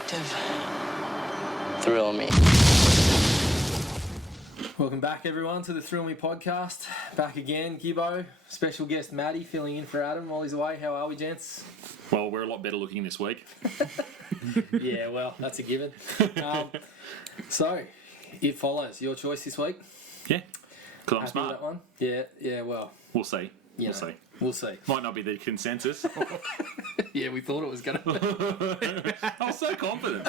detective. Thrill me. Welcome back, everyone, to the Thrill Me podcast. Back again, Gibbo. Special guest Matty filling in for Adam while he's away. How are we, gents? Well, we're a lot better looking this week. Yeah, well, that's a given. So, it follows. Your choice this week. Yeah, because I'm Happy with smart. that one? Yeah, well. We'll see. We'll see. Might not be the consensus. Yeah, we thought it was going to be. I'm so confident.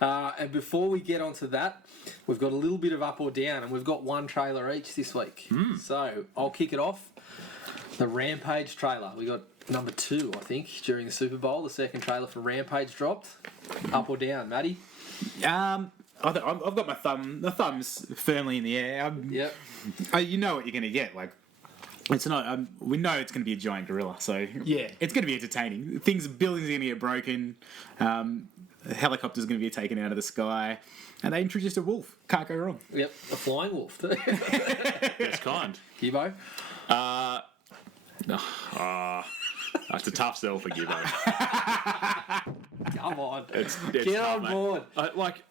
And before we get onto that, we've got a little bit of up or down, and we've got one trailer each this week. So, I'll kick it off. The Rampage trailer. We got number 2, I think, during the Super Bowl. The second trailer for Rampage dropped. Up or down, Matty? I've got my thumbs firmly in the air. Yep. You know what you're going to get. Like, it's not. We know it's going to be a giant gorilla, so Yeah. it's going to be entertaining. Buildings are going to get broken. A helicopter's going to be taken out of the sky, and they introduced a wolf. Can't go wrong. Yep, a flying wolf. Best kind. Gibbo? That's a tough sell for Gibbo. Come on. It's Get tough, on mate. board. Like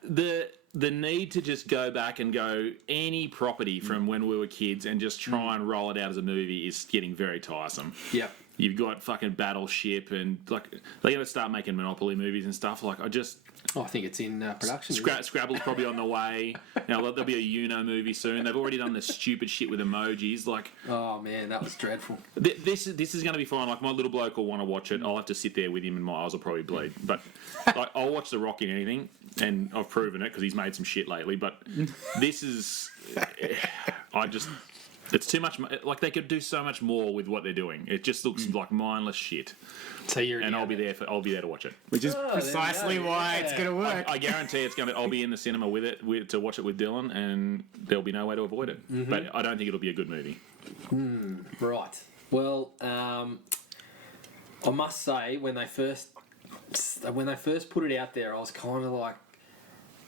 the need to just go back and go any property from when we were kids and just try and roll it out as a movie is getting very tiresome. Yep. You've got fucking Battleship and like they're gonna start making Monopoly movies and stuff. Like I think it's in production. isn't it? Scrabble's probably on the way. Now there'll be a Uno movie soon. They've already done this stupid shit with emojis. Like, Oh, man, that was dreadful. this is going to be fine. Like my little bloke will want to watch it. I'll have to sit there with him, and my eyes will probably bleed. But like, I'll watch The Rock in anything, and I've proven it because he's made some shit lately. But this is, it's too much. Like they could do so much more with what they're doing. It just looks like mindless shit. So you're And I'll be there to watch it. Which is there we precisely go, why yeah. it's going to work. I guarantee I'll be in the cinema with it to watch it with Dylan, and there'll be no way to avoid it. But I don't think it'll be a good movie. Right. Well, I must say, when they first put it out there, I was kind of like,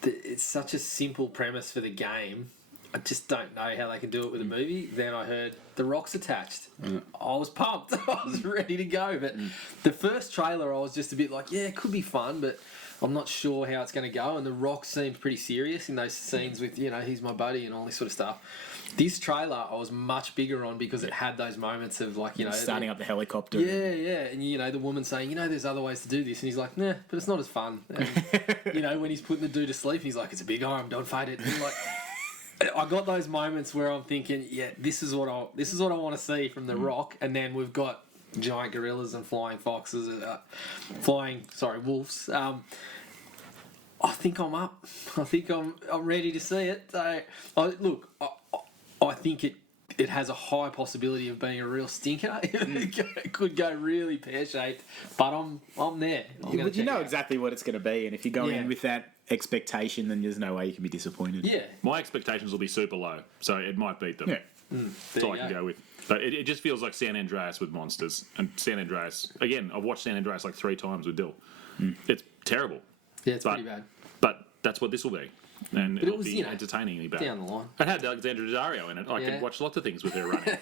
it's such a simple premise for the game. I just don't know how they can do it with a movie. Then I heard The Rock's attached. I was pumped. I was ready to go. But the first trailer, I was just a bit like, yeah, it could be fun, but I'm not sure how it's going to go. And The Rock seems pretty serious in those scenes with, he's my buddy and all this sort of stuff. This trailer, I was much bigger on because it had those moments of like, Starting up the helicopter. Yeah. And, the woman saying, there's other ways to do this. And he's like, nah, but it's not as fun. And, when he's putting the dude to sleep, he's like, it's a big arm, don't fight it. And I'm like... I got those moments where I'm thinking, yeah, this is what I want to see from The Rock, and then we've got giant gorillas and flying foxes, wolves. I think I'm up. I think I'm ready to see it. So, I think it has a high possibility of being a real stinker. It could go really pear-shaped, but I'm there. But you know exactly what it's going to be, and if you go in with that expectation, then there's no way you can be disappointed. Yeah. My expectations will be super low, so it might beat them. Yeah. That's all I can go with. But it just feels like San Andreas with monsters. And San Andreas, again, I've watched San Andreas like 3 times with Dill. It's terrible. Yeah, it's pretty bad. But that's what this will be. And But it it'll was, be entertainingly bad. Down the line. It had Alexandra Daddario in it. I could watch lots of things with her running.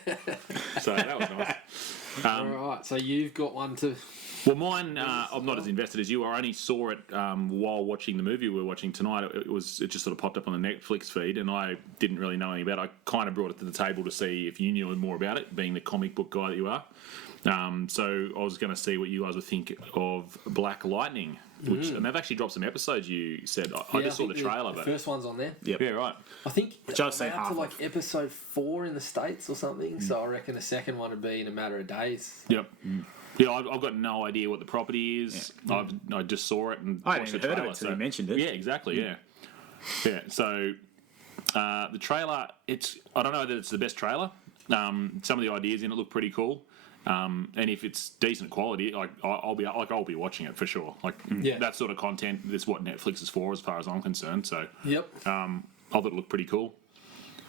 So that was nice. All right, so you've got one to... Well, mine, I'm not as invested as you. I only saw it while watching the movie we were watching tonight. It just sort of popped up on the Netflix feed, and I didn't really know anything about it. I kind of brought it to the table to see if you knew more about it, being the comic book guy that you are. So I was going to see what you guys would think of Black Lightning, and they've actually dropped some episodes. You said I just saw the trailer, The but first one's on there. Yep. yeah, right. I think Which I'll say up half to like of. episode 4 in the States or something. So I reckon the second one would be in a matter of days. Yep. Yeah, I've got no idea what the property is. Yeah. I just saw it and I watched hadn't the heard trailer. of it until you mentioned it. Yeah, exactly. Yeah. So the trailer, I don't know that it's the best trailer. Some of the ideas in it look pretty cool. And if it's decent quality, I'll be watching it for sure. That sort of content is what Netflix is for, as far as I'm concerned. So Yep. I thought it looked pretty cool.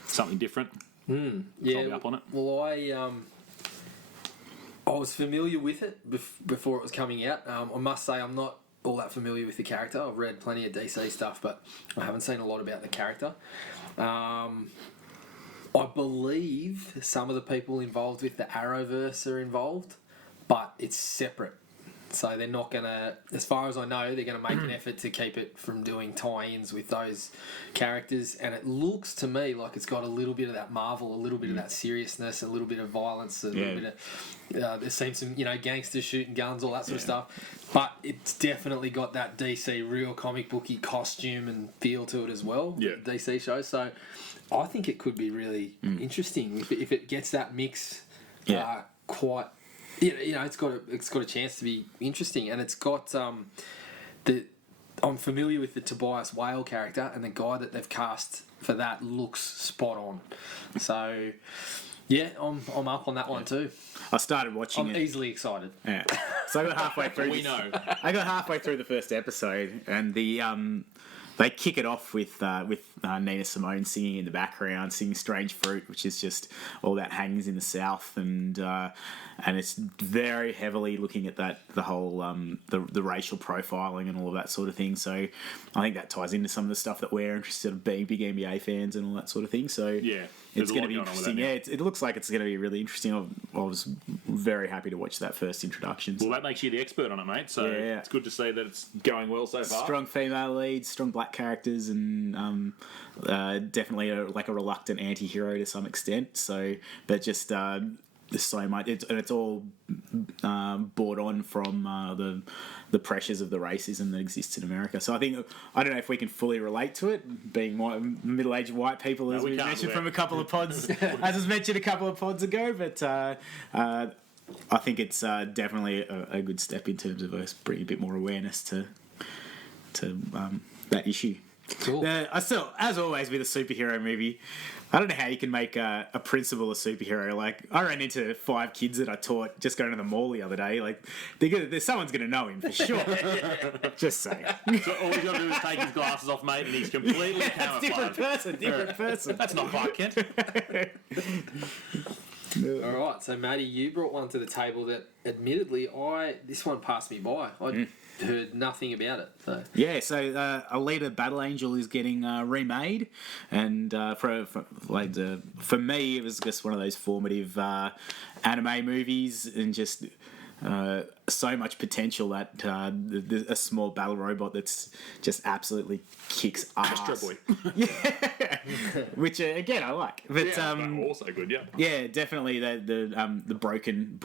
Something different. Yeah. So I'll be up on it. Well, I was familiar with it before it was coming out. I must say I'm not all that familiar with the character. I've read plenty of DC stuff, but I haven't seen a lot about the character. I believe some of the people involved with the Arrowverse are involved, but it's separate. So they're not going to, as far as I know, they're going to make an effort to keep it from doing tie-ins with those characters. And it looks to me like it's got a little bit of that Marvel, a little bit of that seriousness, a little bit of violence, a little bit of, there seems some, gangsters shooting guns, all that sort of stuff. But it's definitely got that DC real comic booky costume and feel to it as well. Yeah. The DC show. So I think it could be really interesting if it gets that mix quite. It's got a chance to be interesting, and it's got I'm familiar with the Tobias Whale character, and the guy that they've cast for that looks spot on. So, yeah, I'm up on that one too. I started watching I'm easily excited. Yeah. So I got halfway through. We know. I got halfway through the first episode, and they kick it off with Nina Simone singing in the background, singing "Strange Fruit," which is just all that hangs in the South, and it's very heavily looking at the whole the racial profiling and all of that sort of thing. So I think that ties into some of the stuff that we're interested in, being big NBA fans and all that sort of thing. So Yeah. it's going to be interesting. Yeah, it looks like it's going to be really interesting. I was very happy to watch that first introduction. Well, that makes you the expert on it, mate. So it's good to see that it's going well so far. Strong female leads, strong black characters, and definitely a reluctant anti-hero to some extent. So, but just there's so much, it's all brought on from the pressures of the racism that exists in America. So I don't know if we can fully relate to it, being middle-aged white people, as we mentioned from a couple of pods, as was mentioned a couple of pods ago. But I think it's definitely a good step in terms of us bringing a bit more awareness to that issue. Cool. I still, as always with a superhero movie, I don't know how you can make a principal a superhero. Like, I ran into 5 kids that I taught just going to the mall the other day. Like, someone's going to know him for sure. Just saying. So all he's got to do is take his glasses off, mate, and he's completely camouflaged. Different person. That's not Clark Kent. All right, so Matty, you brought one to the table that, admittedly, this one passed me by. I heard nothing about it. So. Yeah, so Alita Battle Angel is getting remade, and for me, it was just one of those formative anime movies, and just so much potential that a small battle robot that's just absolutely kicks ass. Astro Boy. Yeah, which again I like. But also good, yeah. Yeah, definitely the broken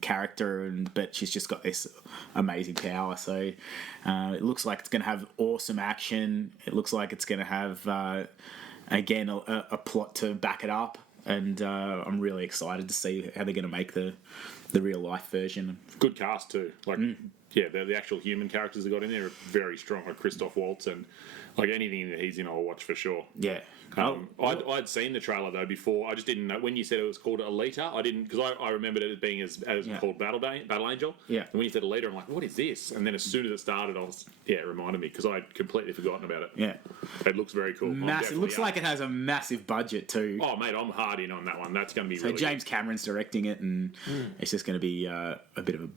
character, but she's just got this amazing power. So it looks like it's going to have awesome action. It looks like it's going to have again a plot to back it up, and I'm really excited to see how they're going to make the real life version. Good cast too. Yeah, the actual human characters they got in there are very strong. Like Christoph Waltz, and anything that he's in, I'll watch for sure. Yeah. I'd seen the trailer though before. I just didn't know when you said it was called Alita. I didn't, because I remembered it as being as called Battle Angel. Yeah. And when you said Alita, I'm like, what is this? And then as soon as it started, it reminded me, because I'd completely forgotten about it. Yeah. It looks very cool. Massive. It looks like it has a massive budget too. Oh mate, I'm hard in on that one. That's going to be so really James good. Cameron's directing it, and it's just going to be a bit of a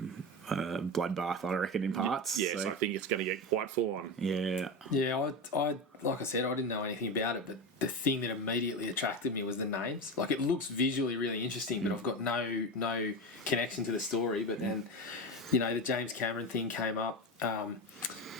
bloodbath, I reckon, in parts. Yes, so. I think it's going to get quite full on. Yeah. Yeah, I like I said, I didn't know anything about it, but the thing that immediately attracted me was the names. Like, it looks visually really interesting, but I've got no connection to the story. But then, the James Cameron thing came up.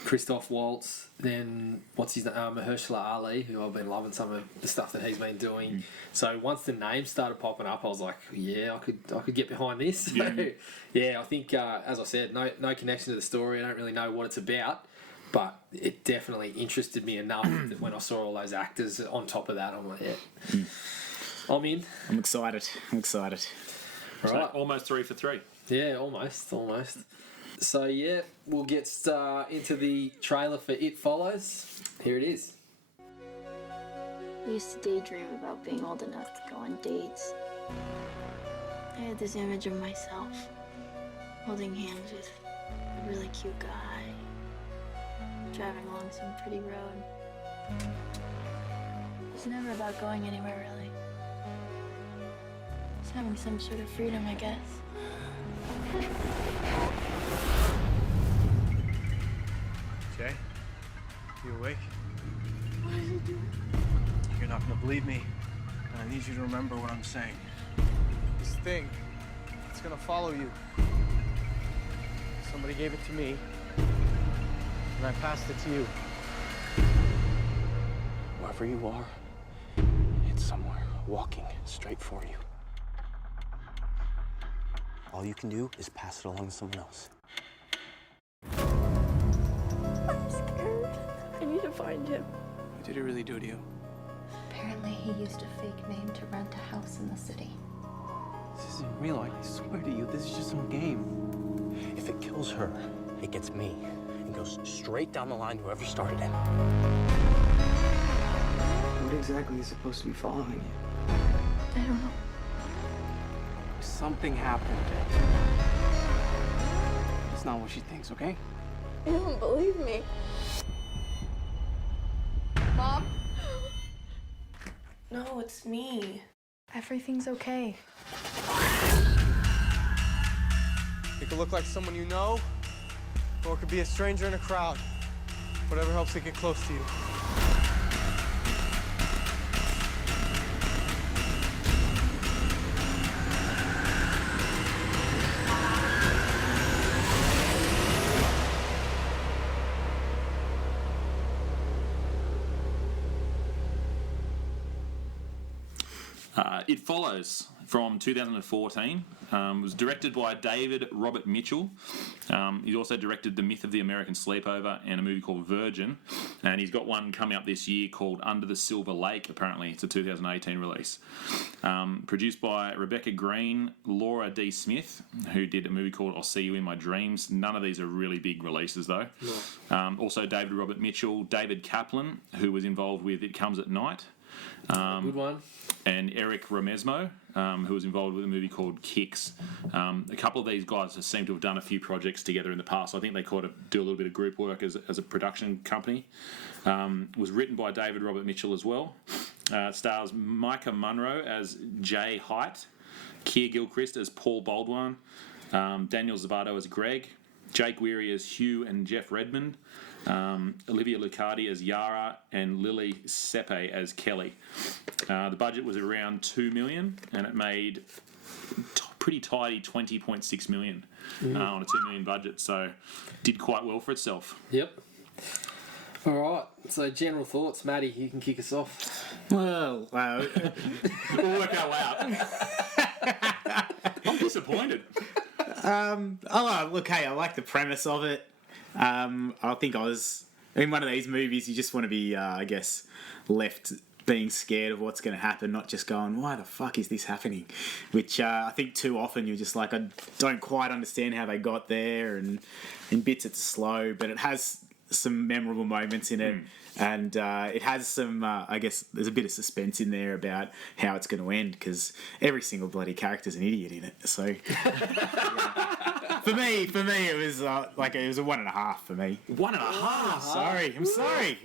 Christoph Waltz, then what's his name? Mahershala Ali, who I've been loving some of the stuff that he's been doing. So once the names started popping up, I was like, yeah, I could get behind this. So, yeah, I think as I said, no connection to the story. I don't really know what it's about, but it definitely interested me enough that when I saw all those actors on top of that, I'm like, yeah, I'm in. I'm excited. Right, So almost 3 for 3. Yeah, almost. So yeah, we'll get into the trailer for It Follows. Here it is. I used to daydream about being old enough to go on dates. I had this image of myself holding hands with a really cute guy, driving along some pretty road. It's never about going anywhere, really. It's having some sort of freedom, I guess. Jay, you awake? What did you do? You're not gonna believe me, and I need you to remember what I'm saying. This thing, it's gonna follow you. Somebody gave it to me, and I passed it to you. Wherever you are, it's somewhere walking straight for you. All you can do is pass it along to someone else. I'm scared. I need to find him. What did he really do to you? Apparently, he used a fake name to rent a house in the city. This isn't real. I swear to you, this is just some game. If it kills her, it gets me and goes straight down the line to whoever started it. What exactly is supposed to be following you? I don't know. Something happened. It's not what she thinks, okay? You don't believe me. Mom? No, it's me. Everything's okay. It could look like someone you know, or it could be a stranger in a crowd. Whatever helps it get close to you. It Follows from 2014. Was directed by David Robert Mitchell. He's also directed The Myth of the American Sleepover and a movie called Virgin. And he's got one coming up this year called Under the Silver Lake, apparently. It's a 2018 release. Produced by Rebecca Green, Laura D. Smith, who did a movie called I'll See You in My Dreams. None of these are really big releases, though. No. Also David Robert Mitchell, David Kaplan, who was involved with It Comes at Night. Good one. And Eric Ramesmo, who was involved with a movie called Kicks. A couple of these guys seem to have done a few projects together in the past. I think they kind of do a little bit of group work as a production company. Was written by David Robert Mitchell as well. It stars Micah Munro as Jay Height, Keir Gilchrist as Paul Baldwin, Daniel Zavato as Greg, Jake Weary as Hugh and Jeff Redmond, Olivia Lucardi as Yara, and Lily Sepe as Kelly. The budget was around $2 million, and it made pretty tidy $20.6 million on a $2 million budget, so did quite well for itself. Yep. All right. So, general thoughts, Matty. You can kick us off. Well, We'll work our way out. I'm disappointed. look, hey, I like the premise of it. I think in one of these movies, you just want to be, I guess, left being scared of what's going to happen, not just going, why the fuck is this happening? Which I think too often you're just like, I don't quite understand how they got there, and in bits it's slow, but it has some memorable moments in it. And it has some, I guess, there's a bit of suspense in there about how it's going to end, because every single bloody character's an idiot in it. So, yeah. For me, it was it was a 1.5 for me. 1.5? Sorry, I'm sorry.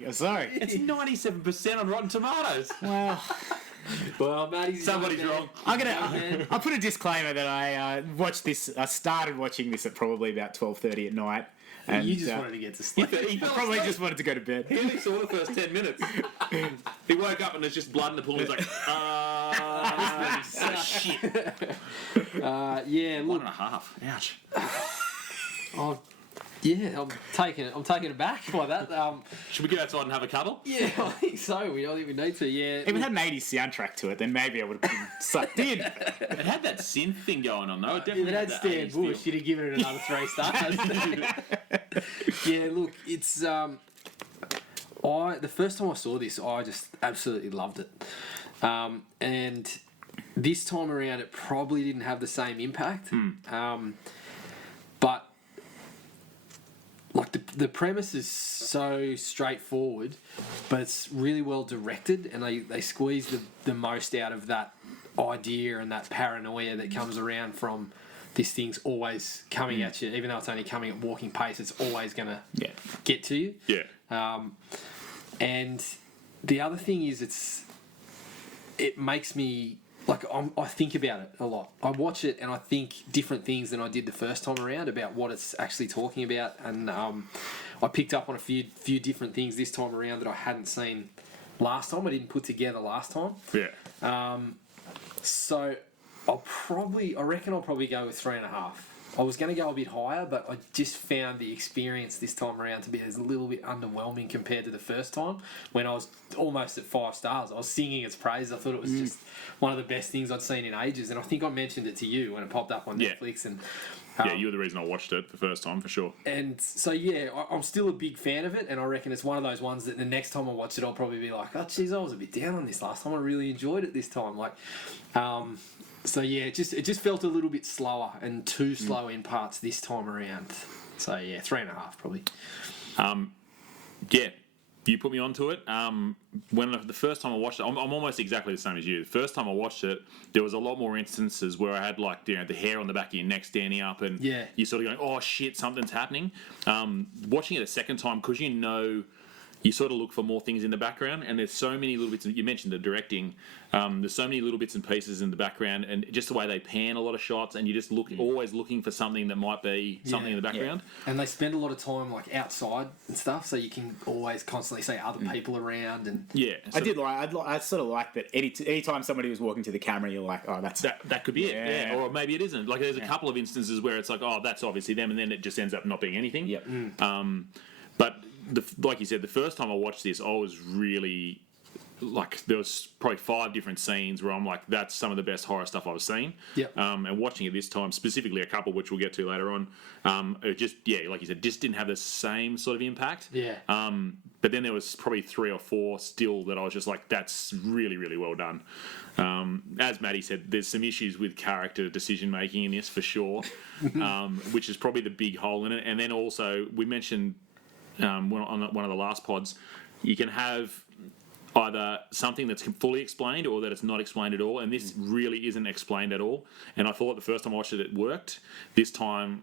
It's 97% on Rotten Tomatoes. Well, Matty's Somebody's wrong. I'll put a disclaimer that I watched this. I started watching this at probably about 12:30 at night. And you just wanted to get to sleep. He probably just wanted to go to bed. He only saw the first 10 minutes. He woke up and there's just blood in the pool. He's like, shit. Yeah, look. 1.5. Ouch. Oh, yeah, I'm taking it back by that. Should we go outside and have a cuddle? Yeah, I think so. I think we need to. Yeah. If it had an 80s soundtrack to it, then maybe I would have been sucked in. It had that synth thing going on, though. It If definitely it had that Stan 80s Bush, feel. you'd have given it another 3 stars. Yeah, look, it's the first time I saw this, I just absolutely loved it, and this time around, it probably didn't have the same impact, but. Like the premise is so straightforward, but it's really well directed, and they squeeze the most out of that idea and that paranoia that comes around from this thing's always coming at you, even though it's only coming at walking pace. It's always going to get to you. Yeah. And the other thing is, it makes me. Like, I think about it a lot. I watch it and I think different things than I did the first time around about what it's actually talking about. And I picked up on a few different things this time around that I hadn't seen last time. I didn't put together last time. Yeah. So I reckon I'll probably go with 3.5. I was going to go a bit higher, but I just found the experience this time around to be a little bit underwhelming compared to the first time when I was almost at 5 stars. I was singing its praise. I thought it was just one of the best things I'd seen in ages, and I think I mentioned it to you when it popped up on Netflix. And yeah, you were the reason I watched it the first time, for sure. And so, yeah, I'm still a big fan of it, and I reckon it's one of those ones that the next time I watch it, I'll probably be like, oh, geez, I was a bit down on this last time. I really enjoyed it this time. So, yeah, it just felt a little bit slower and too slow in parts this time around. So, yeah, 3.5 probably. Yeah, you put me onto it. When the first time I watched it, I'm almost exactly the same as you. The first time I watched it, there was a lot more instances where I had the hair on the back of your neck standing up, and you're sort of going, "Oh shit, something's happening." Watching it a second time, because you sort of look for more things in the background, and there's so many little bits. You mentioned the directing. There's so many little bits and pieces in the background, and just the way they pan a lot of shots, and you just always looking for something that might be something in the background. Yeah. And they spend a lot of time outside and stuff, so you can always constantly see other people around. And so I sort of like that. Anytime somebody was walking to the camera, you're like, oh, that could be it. Yeah, or maybe it isn't. Like there's a couple of instances where it's like, oh, that's obviously them, and then it just ends up not being anything. Yep. But like you said, the first time I watched this, I was really there was probably 5 different scenes where I'm like, that's some of the best horror stuff I've seen. Yep. And watching it this time, specifically a couple which we'll get to later on, it just like you said, just didn't have the same sort of impact. Yeah. But then there was probably 3 or 4 still that I was just like, that's really, really well done. As Matty said, there's some issues with character decision making in this for sure, which is probably the big hole in it. And then also we mentioned on one of the last pods, you can have either something that's fully explained or that it's not explained at all, and this really isn't explained at all. And I thought the first time I watched it, it worked. This time,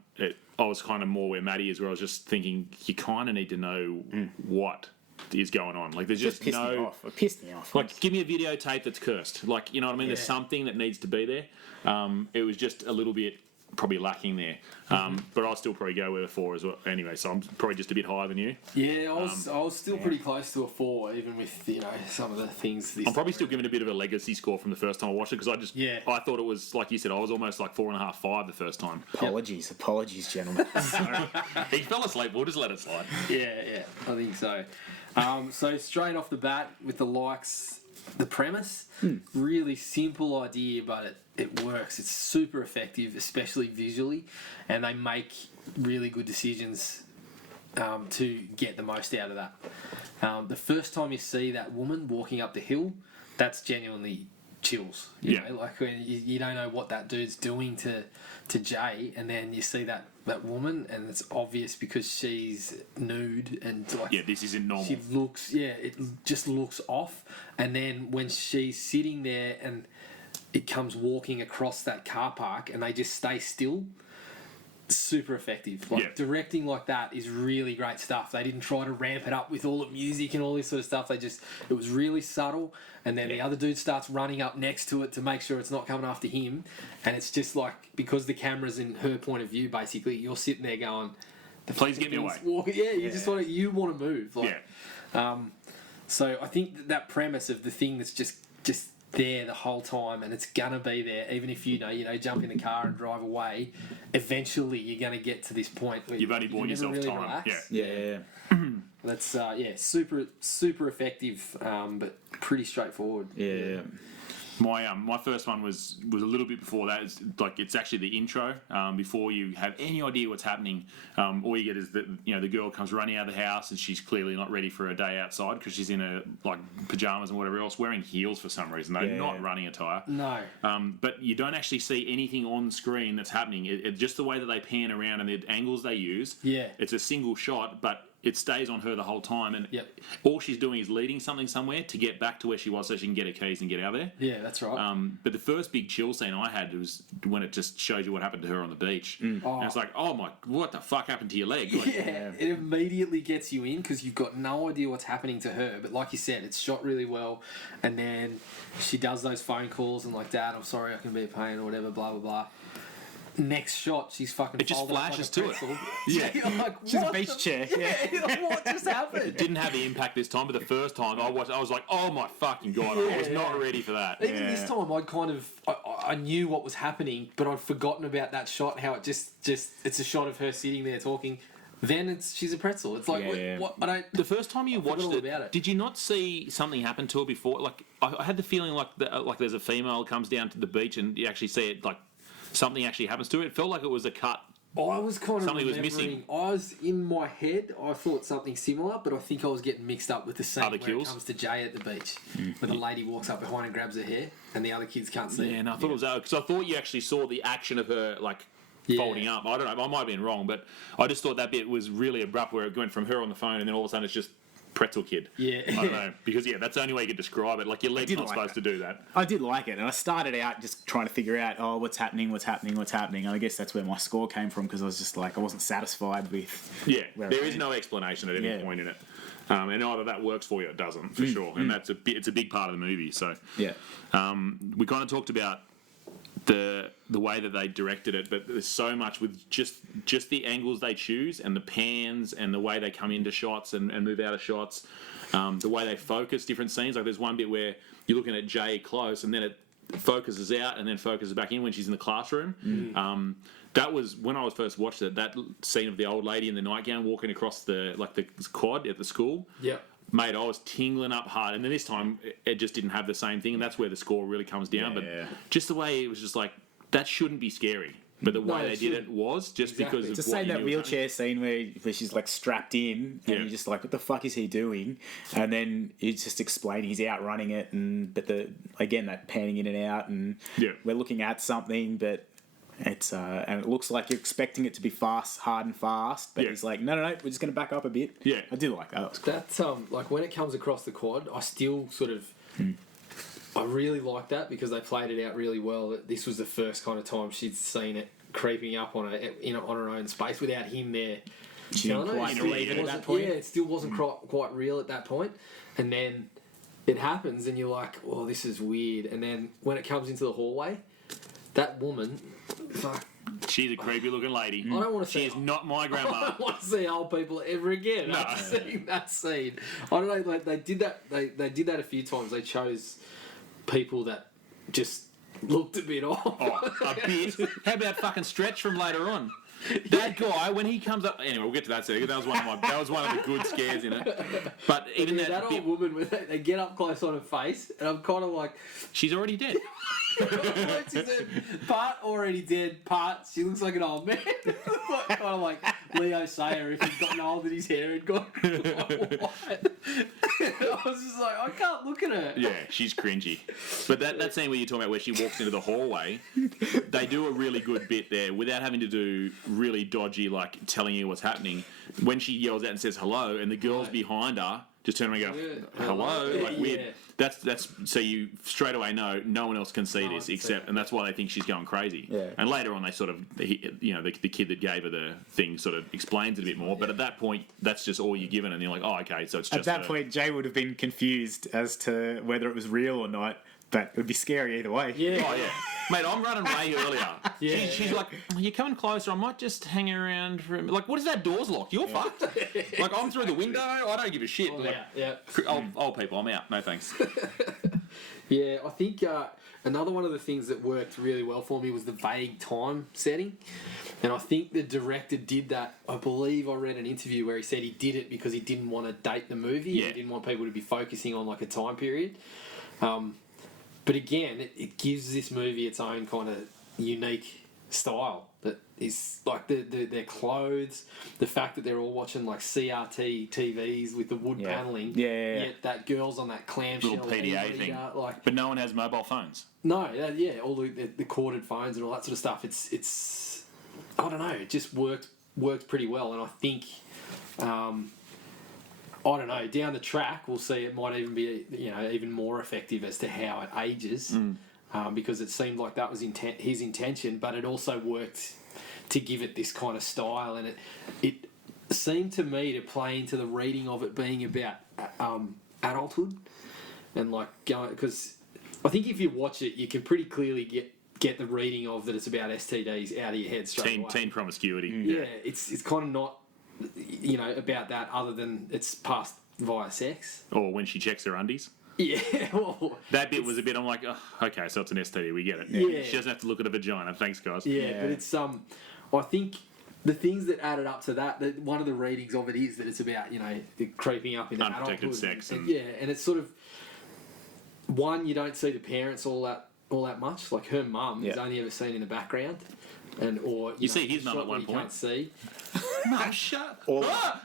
I was kind of more where Matty is, where I was just thinking, you kind of need to know what is going on. Like, there's just pissed me off. Like, give me a videotape that's cursed. Like, you know what I mean? There's something that needs to be there. It was just a little bit probably lacking there. But I'll still probably go with a 4 as well. Anyway, so I'm probably just a bit higher than you. Yeah, I was still pretty close to a 4, even with some of the things. I'm probably still giving a bit of a legacy score from the first time I watched it, because I thought it was, like you said, I was almost like 4.5, 5 the first time. Apologies, gentlemen. He fell asleep. We'll just let it slide. Yeah, I think so. So straight off the bat with the likes, the premise, really simple idea, but it works. It's super effective, especially visually, and they make really good decisions to get the most out of that. The first time you see that woman walking up the hill, that's genuinely chills. You know, like when you don't know what that dude's doing to Jay, and then you see that woman, and it's obvious because she's nude and this isn't normal. She looks, it just looks off. And then when she's sitting there and it comes walking across that car park and they just stay still, super effective. Directing like that is really great stuff. They didn't try to ramp it up with all the music and all this sort of stuff. It was really subtle, and then the other dude starts running up next to it to make sure it's not coming after him, and it's just like, because the camera's in her point of view, basically, you're sitting there going, please get me away. Just want to move. So I think that premise of the thing that's just there the whole time, and it's gonna be there even if you jump in the car and drive away, eventually you're gonna get to this point where you've only bought yourself really time. Relax. Yeah. That's super effective, but pretty straightforward. Yeah. My first one was a little bit before that. It's actually the intro. Before you have any idea what's happening, all you get is that the girl comes running out of the house and she's clearly not ready for a day outside because she's in her pajamas and whatever else, wearing heels for some reason. They're not running attire. No. But you don't actually see anything on screen that's happening. It just the way that they pan around and the angles they use. Yeah. It's a single shot, but it stays on her the whole time, and all she's doing is leading something somewhere to get back to where she was so she can get her keys and get out of there. Yeah, that's right. But the first big chill scene I had was when it just shows you what happened to her on the beach. And it's like, oh my, what the fuck happened to your leg? It immediately gets you in because you've got no idea what's happening to her. But like you said, it's shot really well, and then she does those phone calls and like, Dad, I'm sorry, I can be a pain or whatever, blah, blah, blah. next shot, she's fucking. It just folded up flashes like a to it. pretzel. Yeah. You're like, She's a what beach the- chair. Yeah, what just happened? It didn't have the impact this time, but the first time I was like, oh my fucking god, I was not ready for that. Even this time, I'd kind of I knew what was happening, but I'd forgotten about that shot. How it just it's a shot of her sitting there talking. Then she's a pretzel. It's like what I don't. The first time you watched all it, about it. did you not see something happen to her before? Like I had the feeling like there's a female comes down to the beach and you actually see it like something actually happens to her. It felt like it was a cut. I was kind of Something was remembering. missing. I was in my head. I thought something similar, but I think I was getting mixed up with the scene Other where kills? it comes to Jay at the beach, where the lady walks up behind and grabs her hair, and the other kids can't see. Yeah, it. no, I thought it was because I thought you actually saw the action of her like folding up. I don't know. I might have been wrong, but I just thought that bit was really abrupt, where it went from her on the phone and then all of a sudden it's just pretzel kid. Yeah. I don't know because that's the only way you could describe it. Like your leg's did not like supposed to do that. I did like it, and I started out just trying to figure out, what's happening. And I guess that's where my score came from, because I was just like, I wasn't satisfied with. Yeah, where there it is went. no explanation at any Yeah. point in it, and either that works for you or it doesn't for sure. And it's a big part of the movie. So Yeah. we kind of talked about the way that they directed it, but there's so much with just the angles they choose and the pans and the way they come into shots and move out of shots, the way they focus different scenes. Like there's one bit where you're looking at Jay close and then it focuses out and then focuses back in when she's in the classroom. That was when I was first watched it. That scene of the old lady in the nightgown walking across the quad at the school. Yep. Mate, I was tingling up hard, and then this time it just didn't have the same thing, and that's where the score really comes down. Yeah, but yeah. just the way it was just like, that shouldn't be scary. But the way it they did shouldn't. it was just Exactly. because of Just what saying you that knew was wheelchair scene where she's like strapped in, and Yeah. you're just like, what the fuck is he doing? And then it's just explaining he's outrunning it, but that panning in and out, and Yeah. we're looking at something, but it's and it looks like you're expecting it to be fast, hard and fast, but Yeah. he's like, no, we're just going to back up a bit. Yeah. I do like that. That was cool. That's like when it comes across the quad, I still sort of. I really like that because they played it out really well. That this was the first kind of time she'd seen it creeping up on her own space without him there. She didn't telling her. quite It believe it at wasn't- that point. Yeah, it still wasn't quite real at that point. And then it happens, and you're like, "Oh, this is weird." And then when it comes into the hallway, that woman, fuck. She's a creepy looking lady. I don't wanna She see- is not my I grandma. don't want to see old people ever again. No. After seeing that scene, I don't know. Like they did that. They did that a few times. They chose people that just looked a bit off. Oh, a bit. How about fucking Stretch from later on? That guy, when he comes up, anyway, we'll get to that second. That was one of the good scares in it. But even Yeah, that that bit, old woman, when they get up close on her face, and I'm kind of like, she's already dead. she's part already dead, part she looks like an old man. Kind of like Leo Sayer if he'd gotten old and his hair had gone white. I was just like, I can't look at her. Yeah, she's cringy. But that scene where you're talking about where she walks into the hallway, they do a really good bit there without having to do really dodgy, like telling you what's happening. When she yells out and says hello, and the girls behind her just turn around and go, Yeah. hello? Yeah, Like weird. yeah. That's so you straight away know no one else can see No one this can see except, it. and that's why they think she's going crazy. Yeah. And later on, they sort of, the kid that gave her the thing sort of explains it a bit more. But at that point, that's just all you're given, and you're like, oh, okay, so it's just At that her. point, Jay would have been confused as to whether it was real or not, but it would be scary either way. Yeah. Oh yeah, mate, I'm running way earlier. Yeah. She's like, you're coming closer. I might just hang around for like, what is that? Door's locked. You're fucked. Like I'm through the window. I don't give a shit. Like, Yeah. old people, I'm out. No thanks. Yeah, I think another one of the things that worked really well for me was the vague time setting. And I think the director did that. I believe I read an interview where he said he did it because he didn't want to date the movie. Yeah. He didn't want people to be focusing on like a time period. But again, it gives this movie its own kind of unique style that is like their clothes, the fact that they're all watching like CRT TVs with the wood Yeah. paneling. Yeah. Yet that girl's on that clamshell Little PDA TV, thing. like But no one has mobile phones. no, all the corded phones and all that sort of stuff. It's I don't know. It just works pretty well, and I think I don't know. Down the track, we'll see. It might even be even more effective as to how it ages, because it seemed like that was his intention, but it also worked to give it this kind of style, and it seemed to me to play into the reading of it being about adulthood, and like going because I think if you watch it, you can pretty clearly get get the reading of that it's about STDs out of your head straight away. Teen promiscuity. Yeah, it's kind of not, about that other than it's passed via sex. Or when she checks her undies. Yeah, well, That bit was a bit. I'm like, oh, okay, so it's an STD. We get it. Yeah. She doesn't have to look at a vagina. Thanks, guys. yeah, but it's I think the things that added up to that one of the readings of it is that it's about the creeping up into Unprotected adulthood sex and and- and it's sort of one, you don't see the parents all that much. Like her mum is only ever seen in the background, or You see his a mum shot at where one you point. can't see. Mum, shut.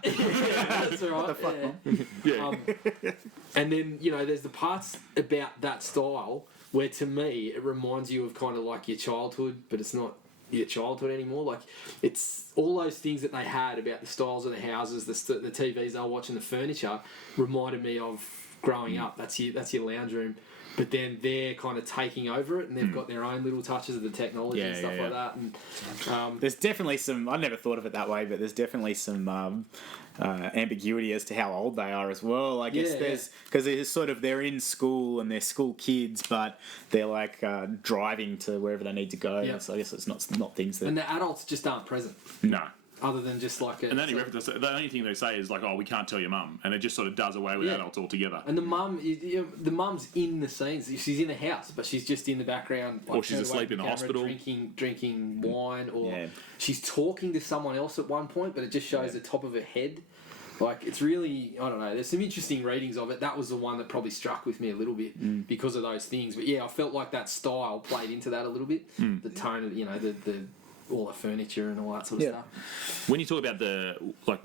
That's all right. Yeah. And then there's the parts about that style where to me it reminds you of kind of like your childhood, but it's not your childhood anymore. Like it's all those things that they had about the styles of the houses, the TVs they were watching, the furniture reminded me of growing up. That's your lounge room. But then they're kind of taking over it, and they've got their own little touches of the technology and stuff like that. And There's definitely some. I never thought of it that way, but there's definitely some ambiguity as to how old they are as well. I guess because they're in school and they're school kids, but they're like driving to wherever they need to go. Yeah. So I guess it's not things that. and the adults just aren't present, No. other than just like And the only thing they say is like, oh, we can't tell your mum. And it just sort of does away with Yeah. adults altogether. And the mum, the mum's in the scenes. She's in the house, but she's just in the background. Like, Or she's turned away asleep from in the camera, hospital. drinking wine, or Yeah. she's talking to someone else at one point, but it just shows the top of her head. Like, it's really, I don't know, there's some interesting readings of it. That was the one that probably struck with me a little bit because of those things. But yeah, I felt like that style played into that a little bit. The tone of, the all the furniture and all that sort of stuff. When you talk about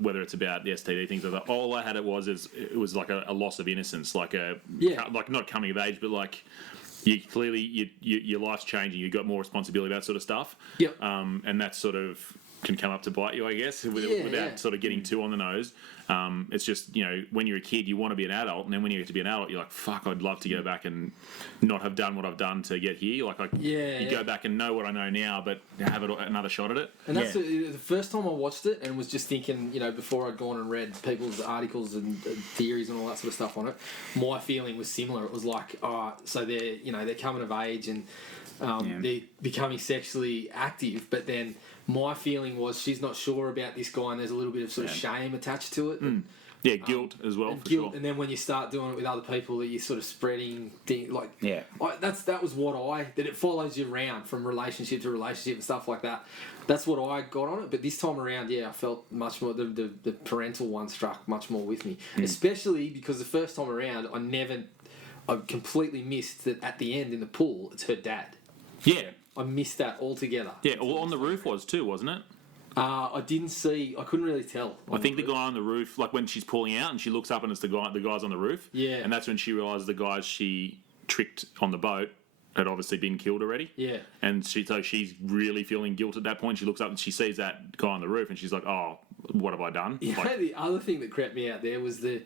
whether it's about the STD things like that, all I had it was like a loss of innocence, like like not coming of age, but like you clearly your life's changing, you've got more responsibility, that sort of stuff. Yep. And that sort of can come up to bite you, I guess, without sort of getting too on the nose. It's just, when you're a kid, you want to be an adult, and then when you get to be an adult, you're like, fuck, I'd love to go back and not have done what I've done to get here. Like, you go back and know what I know now, but have another shot at it. And that's the first time I watched it and was just thinking, before I'd gone and read people's articles and theories and all that sort of stuff on it, my feeling was similar. It was like, so they're coming of age and they're becoming sexually active, but then my feeling was she's not sure about this guy, and there's a little bit of sort of shame attached to it. And, Guilt as well, for guilt, sure. and then when you start doing it with other people, that you're sort of spreading things like that was what that it follows you around from relationship to relationship and stuff like that. That's what I got on it. But this time around, I felt much more the parental one struck much more with me, especially because the first time around I completely missed that at the end in the pool it's her dad. Yeah. I missed that altogether. Yeah, well, on the roof was too, wasn't it? I didn't see. I couldn't really tell. I think the guy on the roof, like when she's pulling out and she looks up and it's the guy's on the roof. Yeah. And that's when she realises the guys she tricked on the boat had obviously been killed already. Yeah. And so she's really feeling guilt at that point. She looks up and she sees that guy on the roof and she's like, oh, what have I done? The other thing that crept me out there was the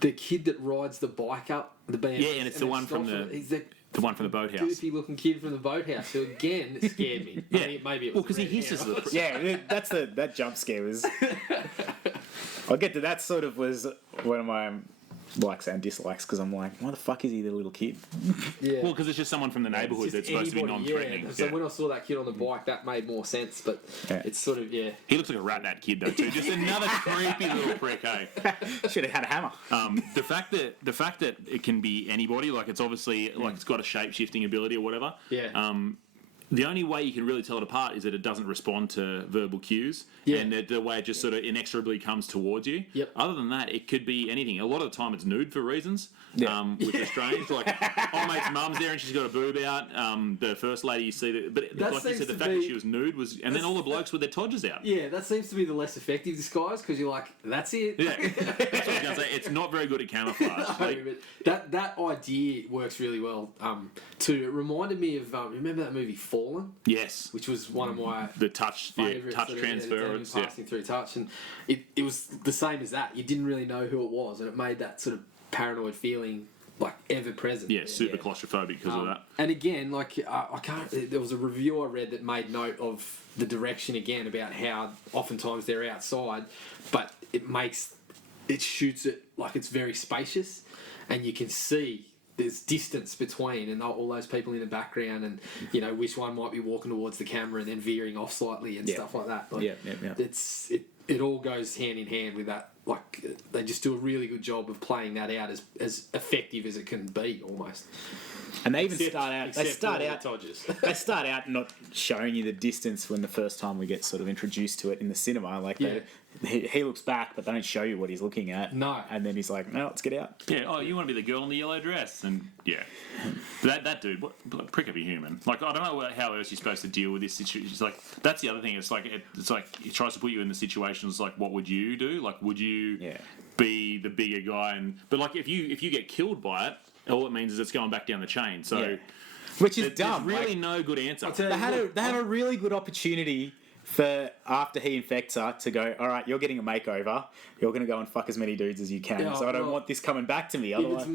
kid that rides the bike up the BMX. Yeah, and it's the one from the one from the boathouse. Goofy-looking kid from the boathouse, who again scared me. Yeah, I mean, maybe it was because he hisses. That jump scare was. I'll get to that. Sort of was one of my likes and dislikes because I'm like, why the fuck is he the little kid? Yeah. Well, because it's just someone from the neighbourhood that's supposed to be non-threatening. Yeah. So when I saw that kid on the bike, that made more sense. But it's sort of He looks like a rat kid though too. Just another creepy little prick. Hey. Should have had a hammer. The fact that it can be anybody, like it's obviously like it's got a shape shifting ability or whatever. Yeah. The only way you can really tell it apart is that it doesn't respond to verbal cues, and the way it just sort of inexorably comes towards you. Yep. Other than that, it could be anything. A lot of the time, it's nude for reasons, which is strange. Like, oh, mate's mum's there and she's got a boob out. The first lady, you see that, but That like you seems said, the to fact be- that she was nude was, and then all the blokes with their todgers out. Yeah, that seems to be the less effective disguise because you're like, that's it. Yeah, that's what I was going to say. It's not very good at camouflage. No, Like, but that idea works really well too. It reminded me of remember that movie Fallen, yes, which was one of my the touch favourites. touch sort of, transference. the passing through touch, and it was the same as that. You didn't really know who it was, and it made that sort of paranoid feeling like ever present. Yeah, super claustrophobic because of that. And again, like I can't. There was a review I read that made note of the direction again about how oftentimes they're outside, but it shoots it like it's very spacious, and you can see there's distance between and all those people in the background, and you know which one might be walking towards the camera and then veering off slightly and stuff like that. Like, it all goes hand in hand with that. Like they just do a really good job of playing that out as effective as it can be, almost. And they even start out. They start out not showing you the distance when the first time we get sort of introduced to it in the cinema. Like he looks back, but they don't show you what he's looking at. No. And then he's like, "No, let's get out." Yeah. Oh, you want to be the girl in the yellow dress, and yeah, that dude, what prick of a human. Like I don't know how else you're supposed to deal with this situation. It's like that's the other thing. It's like he tries to put you in the situations like, what would you do? Like, would you be the bigger guy? But like if you get killed by it, all it means is it's going back down the chain. So, which is dumb. There's really no good answer. They had a really good opportunity for after he infects her to go, all right, you're getting a makeover. You're going to go and fuck as many dudes as you can. So I don't want this coming back to me. Otherwise,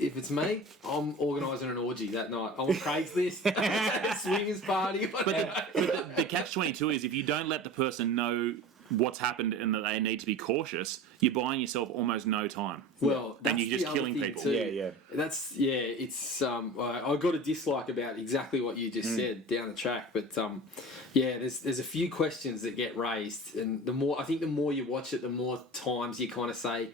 if it's me, I'm organising an orgy that night. I want Craigslist, swingers party. But the catch-22 is if you don't let the person know what's happened and that they need to be cautious, you're buying yourself almost no time. Well, and you're just killing people. Too. It's I got a dislike about exactly what you just said down the track, but there's a few questions that get raised, and the more you watch it, the more times you kind of say,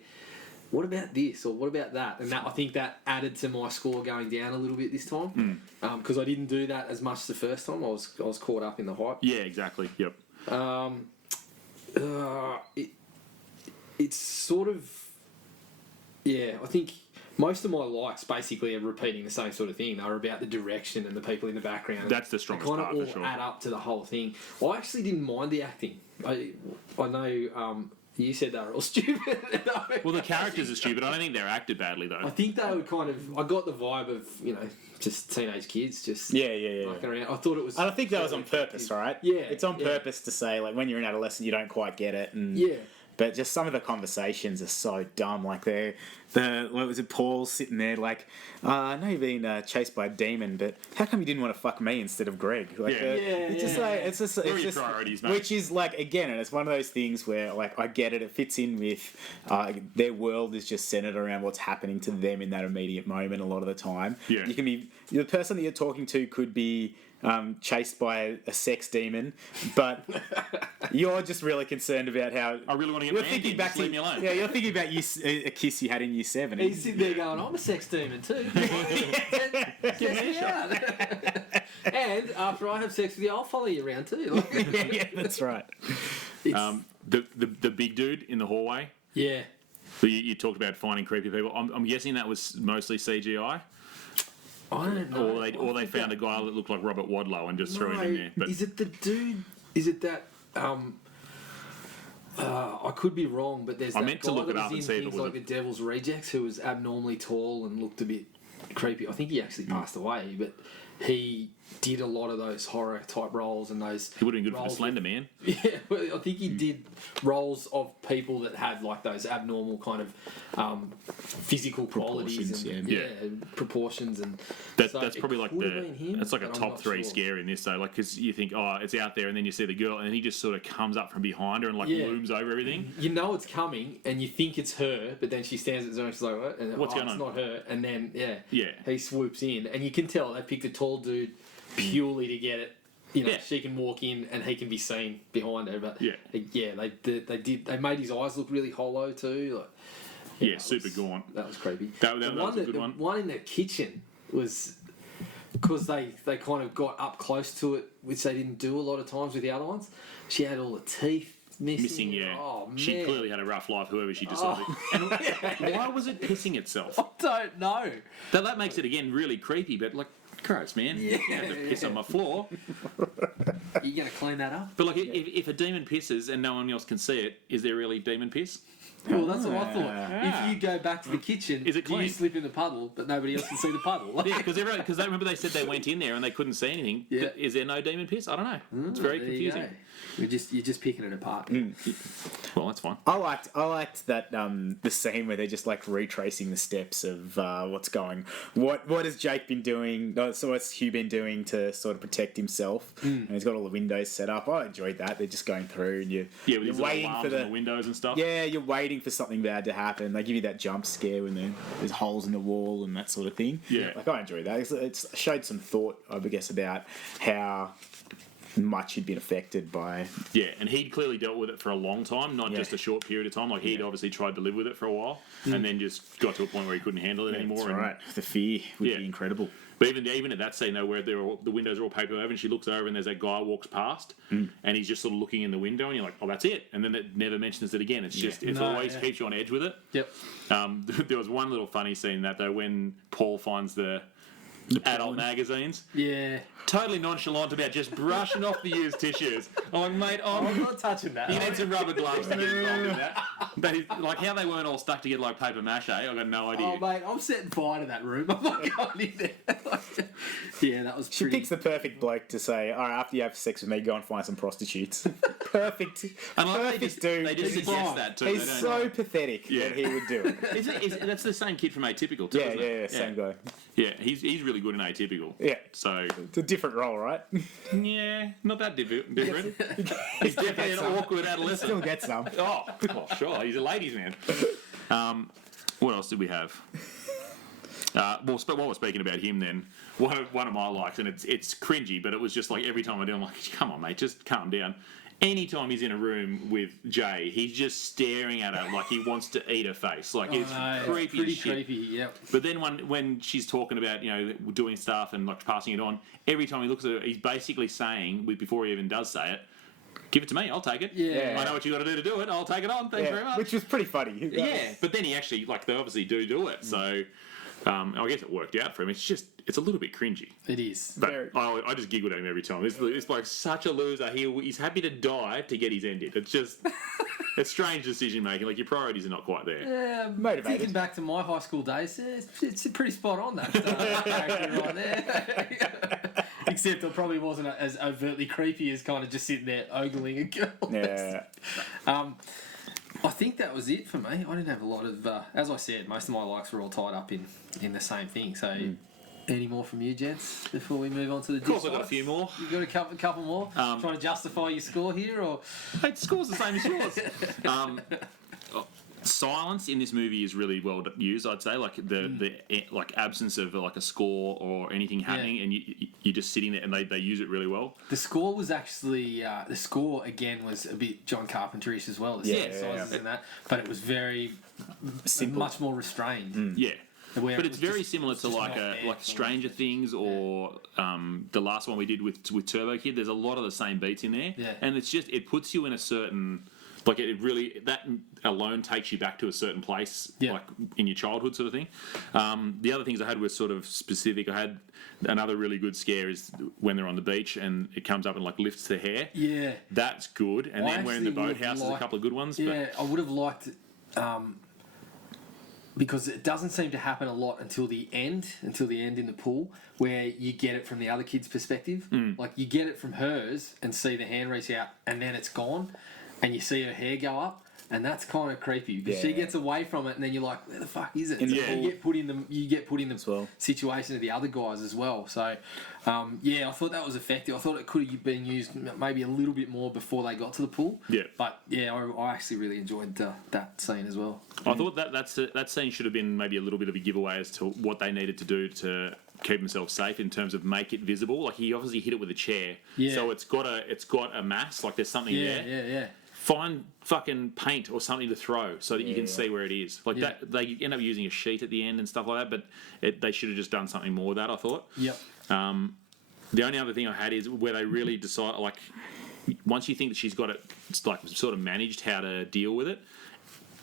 what about this or what about that? And that I think that added to my score going down a little bit this time, because I didn't do that as much the first time. I was caught up in the hype. Yeah, exactly. Yep. It's sort of I think most of my likes basically are repeating the same sort of thing. They're about the direction and the people in the background. That's the strongest part, for sure. Add up to the whole thing. I actually didn't mind the acting. I know you said they were all stupid. Well, the characters are stupid. I don't think they're acted badly though. I think they were kind of. I got the vibe of just teenage kids just mucking around. I thought it was. I think that was on purpose, right? Yeah, it's on purpose to say like when you're an adolescent you don't quite get it, and but just some of the conversations are so dumb. Like what was it? Paul sitting there like, I know you're being chased by a demon, but how come you didn't want to fuck me instead of Greg? Like, it's just priorities, mate. Which is like again, and it's one of those things where like I get it. It fits in with their world is just centered around what's happening to them in that immediate moment. A lot of the time, Yeah. you can be the person that you're talking to could be chased by a sex demon, but you're just really concerned about how I really want to get thinking back. Leave me alone. Yeah, you're thinking about a kiss you had in year 7. He's sitting there going, "I'm a sex demon too." Get me out. And after I have sex with you, I'll follow you around too. Yeah, that's right. The big dude in the hallway. Yeah. You talked about finding creepy people. I'm guessing that was mostly CGI. I don't know. Or they found a guy that looked like Robert Wadlow and just threw him in there. But is it the dude? Is it that? I could be wrong, but there's. I that meant guy to look that it up was and see if it things was like the Devil's Rejects, who was abnormally tall and looked a bit creepy. I think he actually passed away, but he did a lot of those horror type roles and those. He would have been good for the roles Slender Man. Yeah, well, I think he did roles of people that had like those abnormal kind of physical qualities and proportions and. That's probably like that's like a top 3 scare in this though, like because you think it's out there and then you see the girl and he just sort of comes up from behind her and like looms over everything. You know it's coming and you think it's her, but then she stands at the zone. She's like, "What?" And what's going on? It's not her. And then he swoops in and you can tell they picked a tall dude purely to get it. She can walk in and he can be seen behind her. But they made his eyes look really hollow too. Like, super gaunt. That was creepy. That was a good one. The one in the kitchen was because they kind of got up close to it, which they didn't do a lot of times with the other ones. She had all the teeth missing. Yeah. Oh, man. She clearly had a rough life, whoever she decided. And why was it pissing itself? I don't know. That makes it again really creepy, but like. Gross, man. You have to piss on my floor. You gonna clean that up? But like, if a demon pisses and no one else can see it, is there really demon piss? Well, that's what I thought. If you go back to the kitchen, is it clean? You slip in the puddle, but nobody else can see the puddle? Yeah, because they remember they said they went in there and they couldn't see anything. Yeah. Is there no demon piss? I don't know. It's very confusing. You're just picking it apart. Well, that's fine. I liked that the scene where they're just like retracing the steps of what's going. What has Jake been doing? So what's Hugh been doing to sort of protect himself? And he's got all the windows set up. I enjoyed that. They're just going through and you're with waiting for the windows and stuff. Yeah, you're waiting waiting for something bad to happen. They give you that jump scare when there's holes in the wall and that sort of thing. Yeah. Like, I enjoy that. It's showed some thought, I guess, about how much he'd been affected by. Yeah, and he'd clearly dealt with it for a long time, not just a short period of time. Like, he'd obviously tried to live with it for a while, and then just got to a point where he couldn't handle it anymore. That's and, right. The fear would be incredible. But even at that scene though, where the windows are all papered over, and she looks over, and there's that guy walks past, and he's just sort of looking in the window, and you're like, oh, that's it. And then it never mentions it again. It's just always keeps you on edge with it. Yep. There was one little funny scene in that though, when Paul finds the adult magazines. Yeah. Totally nonchalant about just brushing off the used tissues. I'm like, mate, I'm not touching that. you need some rubber gloves to get involved in that. But like how they weren't all stuck together like paper mache, I've got no idea. Oh, mate, I'm setting fire to that room. I'm not going in there. Yeah, that was She pretty... picks the perfect bloke to say, all right, after you have sex with me, go and find some prostitutes. Perfect. And like, Perfect dude. they just suggest that too. He's so pathetic that he would do it. That's the same kid from Atypical too, Yeah, isn't it? same guy. Yeah, he's really good in Atypical. Yeah. So, It's a different role, right? yeah, not that different. He's definitely an awkward adolescent. Still get some. Oh, sure, he's a ladies' man. What else did we have? While we're speaking about him, then one of my likes, and it's cringy, but it was just like every time I do, I'm like, come on, mate, just calm down. Anytime he's in a room with Jay, he's just staring at her like he wants to eat her face. Like it's creepy pretty as shit. creepy, yep. But then when she's talking about doing stuff and like passing it on, every time he looks at her, he's basically saying, before he even does say it, "Give it to me, I'll take it. Yeah. I know what you got to do to do it. I'll take it on. Thanks very much." Which was pretty funny. Yeah, but then he actually, like, they obviously do it. So I guess it worked out for him. It's a little bit cringy. It is. But I just giggled at him every time. It's like such a loser. He's happy to die to get his ended. It's just, it's strange decision making. Like, your priorities are not quite there. Yeah, Motivated. Thinking back to my high school days, it's pretty spot on, that character right there. Except I probably wasn't as overtly creepy as kind of just sitting there ogling a girl. Yeah. I think that was it for me. I didn't have a lot of, as I said, most of my likes were all tied up in the same thing. So, any more from you, gents, before we move on to the Of course, I've got a few more. You got a couple more? Trying to justify your score here, or Hey, the score's the same as yours. Silence in this movie is really well used, I'd say. Like the absence of like a score or anything happening, and you're just sitting there, and they use it really well. the score was actually the score again was a bit John Carpenterish as well. The sizes and that, but it was very Simple. much more restrained. Yeah. Where But it it's was very just- similar to just like not fair like for Stranger Things or the last one we did with Turbo Kid. There's a lot of the same beats in there, Yeah. and it's just it puts you in a certain like it really that alone takes you back to a certain place, like in your childhood sort of thing. The other things I had were sort of specific. I had another really good scare is when they're on the beach and it comes up and like lifts the hair. Yeah, That's good. And I then we're in the actually would've boathouse. There's a liked- couple of good ones. yeah. I would have liked because it doesn't seem to happen a lot until the end in the pool, where you get it from the other kid's perspective. Like you get it from hers and see the hand reach out, and then it's gone, and you see her hair go up. And that's kind of creepy because she gets away from it, and then you're like, "Where the fuck is it?" Yeah. You get put in the well. situation of the other guys as well. So, I thought that was effective. I thought it could have been used maybe a little bit more before they got to the pool. Yeah. But I actually really enjoyed that scene as well. I thought that scene should have been maybe a little bit of a giveaway as to what they needed to do to keep themselves safe in terms of make it visible. Like he obviously hit it with a chair, so it's got a mass. Like there's something there. Yeah. Find fucking paint or something to throw so that you can see where it is. Like that, they end up using a sheet at the end and stuff like that. But they should have just done something more with that, I thought. Yep. The only other thing I had is where they really decide, like, once you think that she's got it, like, sort of managed how to deal with it,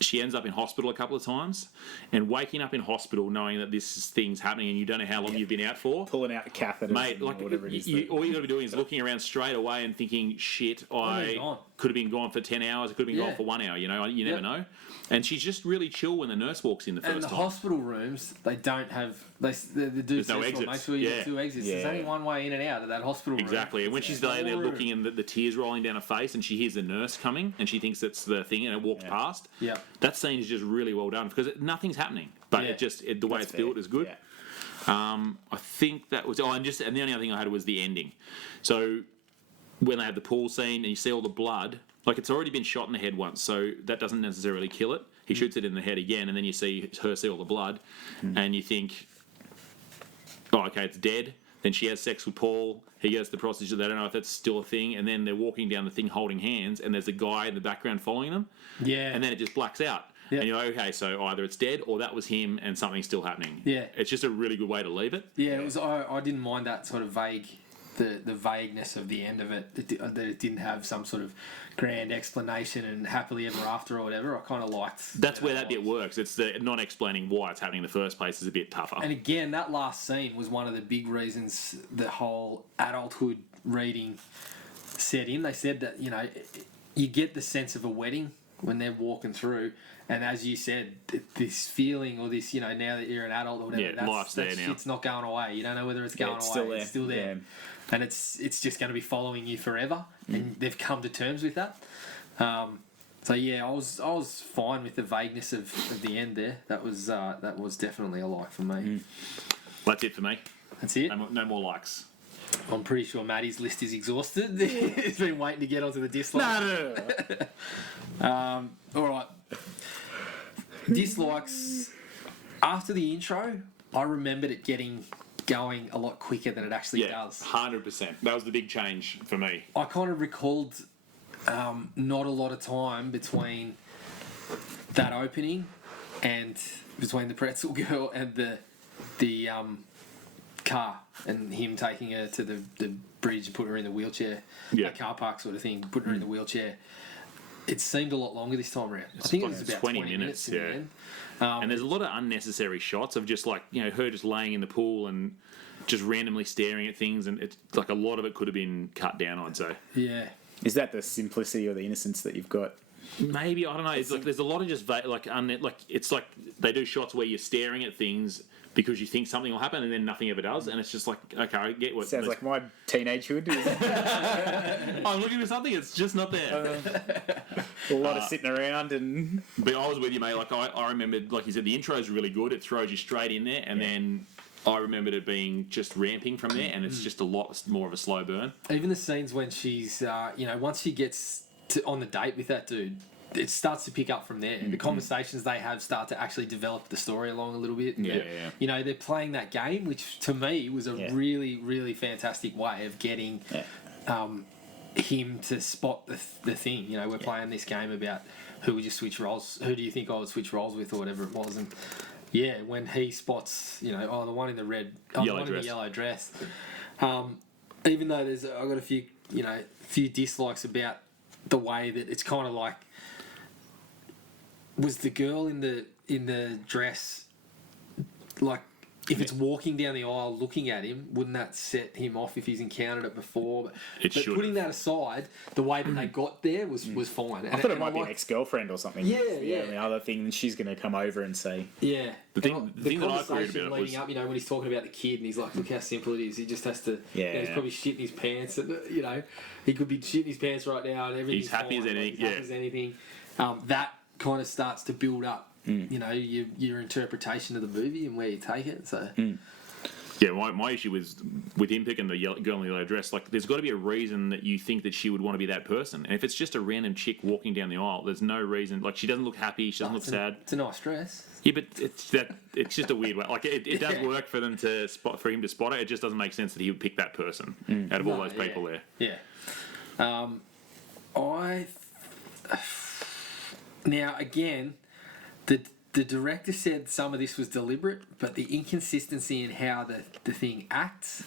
she ends up in hospital a couple of times, and waking up in hospital knowing that this thing's happening and you don't know how long you've been out for. Pulling out the catheters, mate, like whatever it is. all you got to be doing is looking around straight away and thinking, shit, I could have been gone for 10 hours, it could have been gone for 1 hour, you never know. And she's just really chill when the nurse walks in the first And the time. hospital rooms, they don't have. The dude There's says, no well, exits. make sure you have 2 exits. There's only one way in and out of that hospital room. Exactly, and when she's there looking and the tears rolling down her face, and she hears the nurse coming, and she thinks that's the thing, and it walks past. Yeah. That scene is just really well done because nothing's happening, but the way it's built is good. Yeah. I think that was. And the only other thing I had was the ending. So when they had the pool scene and you see all the blood, like it's already been shot in the head once, so that doesn't necessarily kill it. He shoots it in the head again, and then you see all the blood, and you think, oh, okay, it's dead. Then she has sex with Paul. He goes to the prostitute. They don't know if that's still a thing. And then they're walking down the thing holding hands, and there's a guy in the background following them. Yeah. And then it just blacks out. Yeah. And you're like, okay, so either it's dead or that was him and something's still happening. Yeah. It's just a really good way to leave it. Yeah, it was. I didn't mind that sort of vague, the vagueness of the end of it. That it didn't have some sort of grand explanation and happily ever after or whatever. I kind of liked. That's where that bit works. It's the not explaining why it's happening in the first place is a bit tougher. And again, that last scene was one of the big reasons the whole adulthood reading set in. They said that, you get the sense of a wedding when they're walking through, and as you said, this feeling or this, now that you're an adult or whatever, life's there now. Shit's not going away. You don't know whether it's going it's away. still there. It's still there. Yeah. And it's just going to be following you forever, and they've come to terms with that. So yeah, I was fine with the vagueness of the end there. That was definitely a like for me. That's it for me. That's it. No more likes. I'm pretty sure Matty's list is exhausted. He's been waiting to get onto the dislikes. No. All right. Dislikes. After the intro, I remembered it getting going a lot quicker than it actually does. 100%. That was the big change for me. I kind of recalled not a lot of time between that opening and between the pretzel girl and the car and him taking her to the bridge and putting her in the wheelchair, Yeah. a car park sort of thing, putting her in the wheelchair. It seemed a lot longer this time around. I think it was about 20 minutes in the end. And there's a lot of unnecessary shots of just like, her just laying in the pool and just randomly staring at things, and it's like a lot of it could have been cut down, I'd say. Yeah. Is that the simplicity or the innocence that you've got? Maybe, I don't know. It's like there's a lot of just it's like they do shots where you're staring at things because you think something will happen and then nothing ever does, and it's just like, okay, I get what Sounds like my teenagehood. I'm looking for something, it's just not there. A lot of sitting around and. But I was with you, mate. Like I remembered, like you said, the intro is really good. It throws you straight in there, and then I remembered it being just ramping from there, and it's just a lot more of a slow burn. Even the scenes when she's, once she gets on the date with that dude, it starts to pick up from there. The conversations they have start to actually develop the story along a little bit. Yeah. They're playing that game, which to me was a really, really fantastic way of getting him to spot the thing. We're playing this game about who would you switch roles, who do you think I would switch roles with, or whatever it was. And yeah, when he spots, the one in the red, the one in the yellow dress. Even though I've got a few dislikes about the way that it's kind of like, was the girl in the dress, like, if it's walking down the aisle looking at him, wouldn't that set him off if he's encountered it before? But putting that aside, the way that they got there was fine. I thought it might be an ex-girlfriend or something. Yeah. The other thing, she's going to come over and say... Yeah. The thing that I queried conversation about it leading up, when he's talking about the kid and he's like, look how simple it is. He just has to... he's probably shitting his pants. And, he could be shitting his pants right now and everything's He's happy fine, as anything. He's happy as anything. That kind of starts to build up, your interpretation of the movie and where you take it. So... Yeah, my issue was with him picking the girl in the yellow dress. Like, there's got to be a reason that you think that she would want to be that person. And if it's just a random chick walking down the aisle, there's no reason. Like, she doesn't look happy. She doesn't look sad. It's a nice dress. Yeah, but it's just a weird way. Like, it does work for him to spot it. It just doesn't make sense that he would pick that person out of all those people there. Yeah. Now again, the director said some of this was deliberate, but the inconsistency in how the thing acts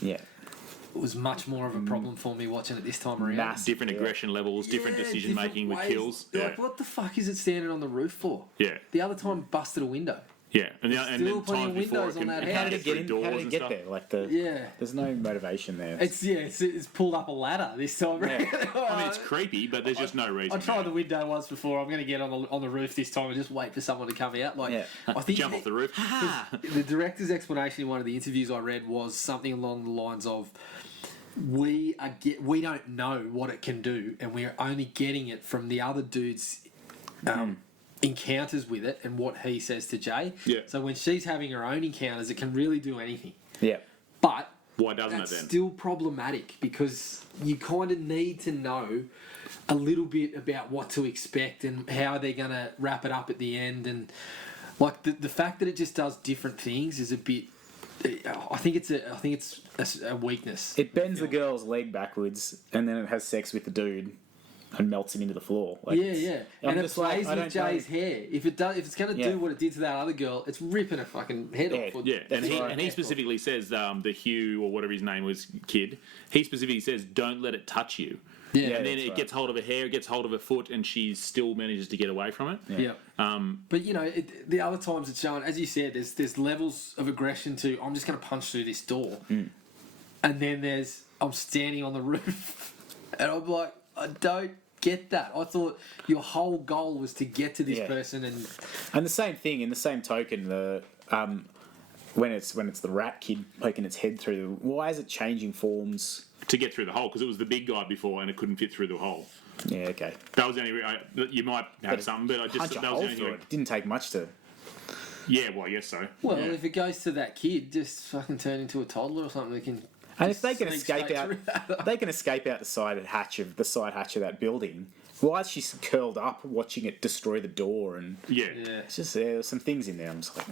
was much more of a problem for me watching it this time around. Different aggression levels, different decision making with kills. Yeah. Like, what the fuck is it standing on the roof for? Yeah. The other time, busted a window. Yeah, and Still then plenty times of before windows it on can, that it house. can get through doors How did it and get stuff. there? Like there's no motivation there. It's pulled up a ladder this time around. I mean, it's creepy, but there's just no reason. I tried the window once before. I'm going to get on the roof this time and just wait for someone to come out. I think Jump off the roof. the director's explanation in one of the interviews I read was something along the lines of, we don't know what it can do, and we're only getting it from the other dude's encounters with it and what he says to Jay. Yeah. So when she's having her own encounters, it can really do anything. Yeah. But Why doesn't that's it then? still problematic because you kind of need to know a little bit about what to expect and how they're going to wrap it up at the end. And like the fact that it just does different things is a bit. I think it's a weakness. It bends the girl's leg backwards and then it has sex with the dude and melts him into the floor. Like, Yeah. I'm And it just like, plays I with don't know. Jay's hair. If it's going to Yeah. do what it did to that other girl, it's ripping her fucking head off. Yeah, and That's right. he specifically says the Hugh or whatever his name was kid. He specifically says, "Don't let it touch you." Yeah. And then that's it right. gets hold of her hair, it gets hold of her foot, and she still manages to get away from it. Yeah. But you know, the other times it's shown, as you said, there's levels of aggression to I'm just going to punch through this door, and then there's I'm standing on the roof, and I'm like, I don't get that. I thought your whole goal was to get to this Yeah. person, and And the same thing, in the same token, the when it's the rat kid poking its head through, why is it changing forms? To get through the hole, because it was the big guy before and it couldn't fit through the hole. Yeah, okay. That was the only. You might have something, but I just Punch a that was hole the only through thing. it. Didn't take much to. Yeah, well, I guess so. well, Yeah. if it goes to that kid, just fucking turn into a toddler or something. They can. And if they can sneak escape straight out, through that. they can escape out the side hatch of that building. Why is she curled up watching it destroy the door? And Yeah. Yeah. it's just there's some things in there. I'm just like,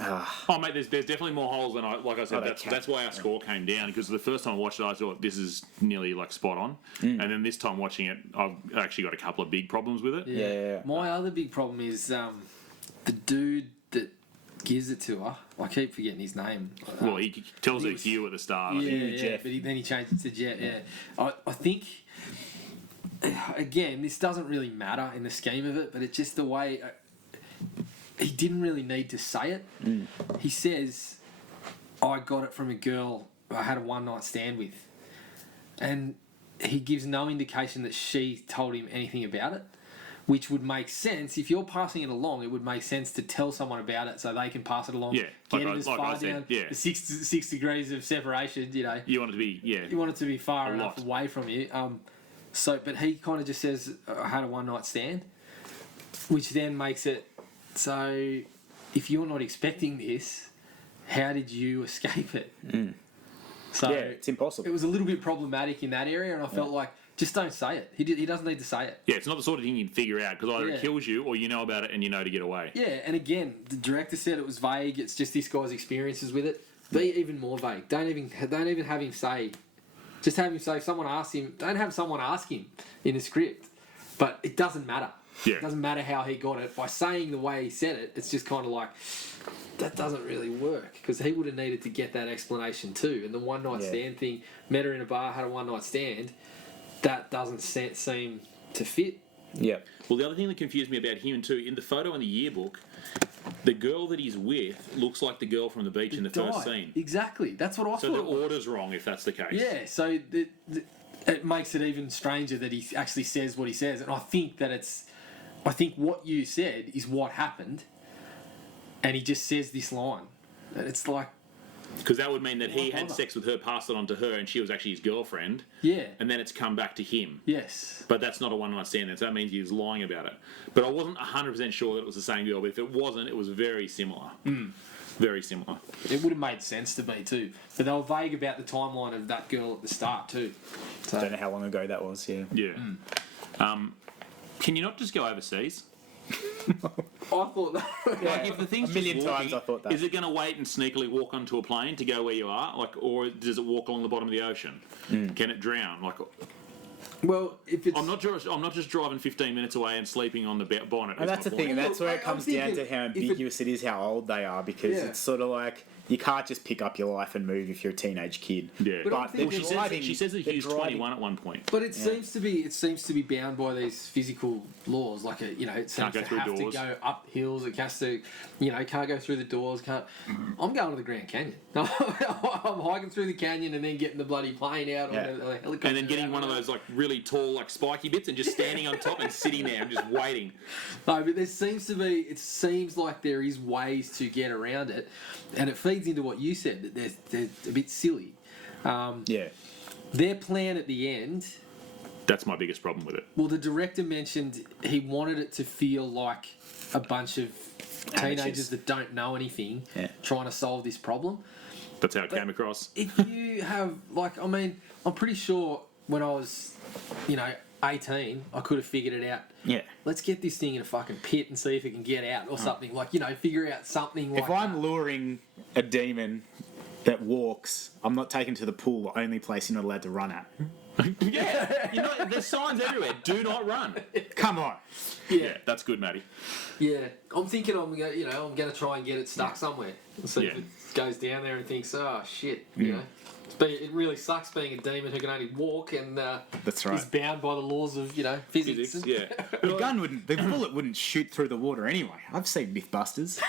Oh mate, there's definitely more holes than like I said. they That's why our score came down, because the first time I watched it, I thought this is nearly like spot on, and then this time watching it, I've actually got a couple of big problems with it. Yeah. My other big problem is the dude that gives it to her. I keep forgetting his name. Well, he tells it Hugh at the start. I Yeah, think. yeah, but then he changed it to Jet. Yeah, I think again this doesn't really matter in the scheme of it, but it's just the way he didn't really need to say it. He says, "I got it from a girl I had a one night stand with," and he gives no indication that she told him anything about it. Which would make sense if you're passing it along. It would make sense to tell someone about it so they can pass it along. Yeah, get like it as I far said, down yeah. the 6 degrees of separation. You know, You want it to be, yeah. you want it to be far A enough lot. away from you. But he kind of just says, "I had a one night stand," which then makes it so. If you're not expecting this, how did you escape it? So Yeah, it's impossible. It was a little bit problematic in that area, and I felt like just don't say it. He doesn't need to say it. Yeah, it's not the sort of thing you can figure out, because either Yeah. it kills you or you know about it and you know to get away. Yeah, and again, the director said it was vague. It's just this guy's experiences with it. Be even more vague. Don't even have him say. Just have him say. If someone asks him, don't have someone ask him in the script. But it doesn't matter. Yeah. It doesn't matter how he got it. By saying the way he said it, it's just kind of like that doesn't really work, because he would have needed to get that explanation too. And the one night stand thing, met her in a bar, had a one night stand. That doesn't seem to fit. Yeah. Well, the other thing that confused me about him too, in the photo in the yearbook, the girl that he's with looks like the girl from the beach in the first scene. Exactly. That's what I So thought. the it was. order's wrong if that's the case. Yeah, so it makes it even stranger that he actually says what he says, and I think what you said is what happened, and he just says this line, and it's like, Because that would mean that he Why had bother? sex with her, passed it on to her, and she was actually his girlfriend, yeah, and then it's come back to him. yes, But that's not a one-night stand, then, so that means he was lying about it. But I wasn't 100% sure that it was the same girl, but if it wasn't, it was very similar. Very similar. it would have made sense to me too, but they were vague about the timeline of that girl at the start too. I don't know how long ago that was. Yeah. Yeah. Can you not just go overseas? I thought that. Like, if the thing's A million just walking, times I thought that. is it going to wait and sneakily walk onto a plane to go where you are, like, or does it walk along the bottom of the ocean? Can it drown? Like, Well, if it's I'm not just driving 15 minutes away and sleeping on the bonnet. And that's the thing, and that's where it I'm comes down to thinking how if it- ambiguous it is how old they are, because Yeah. it's sort of like you can't just pick up your life and move if you're a teenage kid. Yeah. But I'm But thinking- they're driving, she says that they're Hugh's driving- 21 at one point. But it seems to be bound by these physical laws. Like it seems Can't go to through have doors. to go up hills. It has to, can't go through the doors. Can't. I'm going to the Grand Canyon. I'm hiking through the canyon and then getting the bloody plane out Yeah. on a helicopter. And then getting one of those like really tall, like spiky bits, and just standing on top and sitting there and just waiting. No, but there seems to be. It seems like there is ways to get around it, and it feeds into what you said that they're a bit silly. Yeah. Their plan at the end. That's my biggest problem with it. Well, the director mentioned he wanted it to feel like a bunch of teenagers Amateurs. that don't know anything Yeah. trying to solve this problem. That's how it came across. If you have, like, I mean, I'm pretty sure when I was, 18, I could have figured it out. Yeah. Let's get this thing in a fucking pit and see if it can get out or something. Like, figure out something like If I'm luring a demon that walks, I'm not taking to the pool, the only place you're not allowed to run at. Yeah, there's signs everywhere. Do not run. Come on. Yeah, that's good, Matty. Yeah, I'm thinking I'm going to try and get it stuck somewhere. See if it goes down there and thinks, oh, shit, It really sucks being a demon who can only walk and That's right. is bound by the laws of, physics. Yeah. The bullet wouldn't shoot through the water anyway. I've seen Mythbusters.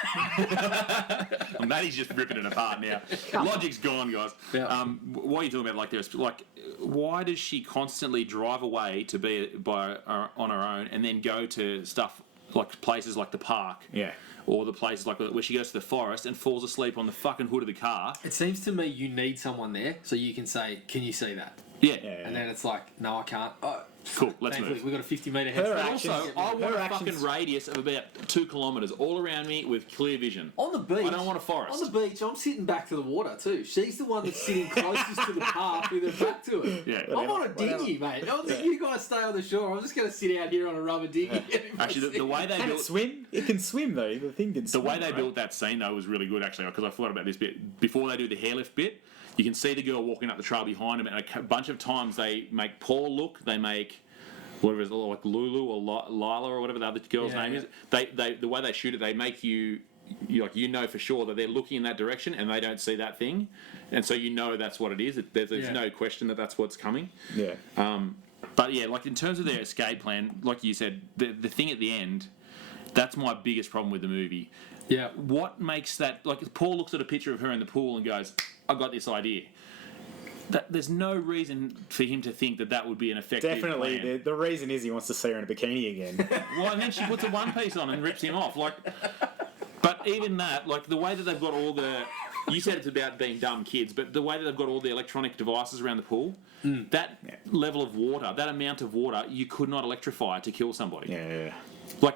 Well, Matty's just ripping it apart now. Logic's gone, guys. Yeah. What are you talking about? Why does she constantly drive away to be on her own and then go to stuff like places like the park? Yeah. Or the places like where she goes to the forest and falls asleep on the fucking hood of the car. It seems to me you need someone there so you can say, can you see that? Yeah. And then it's like, no, I can't. Oh, Cool, let's thankfully, move. we've got a 50-metre head start. Also, I want a fucking radius of about 2 kilometres all around me with clear vision. On the beach. I don't want a forest. On the beach, I'm sitting back to the water too. She's the one that's sitting closest to the path with her back to it. Yeah. I'm on a dinghy, mate. You guys stay on the shore. I'm just going to sit out here on a rubber dinghy. Actually, the way they Can it built swim? It can swim though. The thing can the swim. way they built that scene though was really good actually because I thought about this bit before they do the hairlift bit. You can see the girl walking up the trail behind him, and a bunch of times they make Paul look. They make whatever it is, like Lulu or Lila or whatever the other girl's name is. They the way they shoot it, they make you know for sure that they're looking in that direction and they don't see that thing, and so that's what it is. There's no question that that's what's coming. Yeah. But yeah, like in terms of their escape plan, like you said, the thing at the end, that's my biggest problem with the movie. Yeah. What makes that, like Paul looks at a picture of her in the pool and goes, I've got this idea. There's no reason for him to think that would be an effective Definitely. plan. The reason is he wants to see her in a bikini again. Well, and then she puts a one piece on and rips him off. But even that, like the way that they've got all the, you said it's about being dumb kids, but the way that they've got all the electronic devices around the pool, that level of water, that amount of water, you could not electrify to kill somebody. Yeah.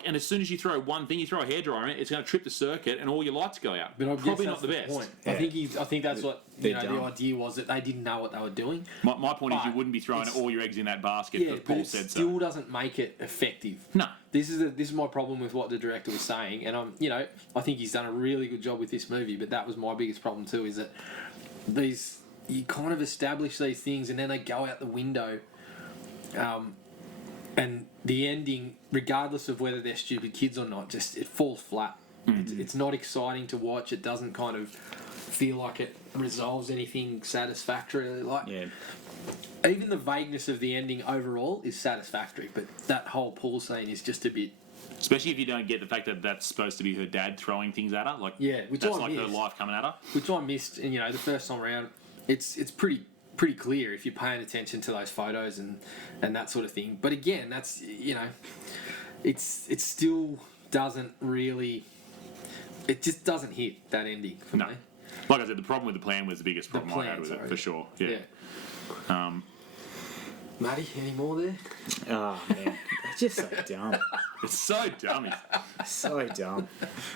And as soon as you throw one thing, you throw a hairdryer in it, it's going to trip the circuit and all your lights go out. But I Probably guess not the best. point. Yeah. I think that's what the dumb. idea was, that they didn't know what they were doing. My point is But you wouldn't be throwing all your eggs in that basket because but Paul it said still so. doesn't make it effective. No. This is my problem with what the director was saying, and I think he's done a really good job with this movie. But that was my biggest problem too, is that you kind of establish these things and then they go out the window, and the ending, regardless of whether they're stupid kids or not, just it falls flat. It's not exciting to watch. It doesn't kind of feel like it resolves anything satisfactorily. Even the vagueness of the ending overall is satisfactory, but that whole pool scene is just a bit. Especially if you don't get the fact that that's supposed to be her dad throwing things at her. Which that's I like her missed. life coming at her. Which I missed, and the first time around, it's pretty clear if you're paying attention to those photos and that sort of thing. But again, that's it still doesn't really. It just doesn't hit that ending for me. Like I said, the problem with the plan was the biggest problem I had with it, for sure. Yeah. Matty, any more there? Oh man, it's just so dumb. It's so dummy. So dumb.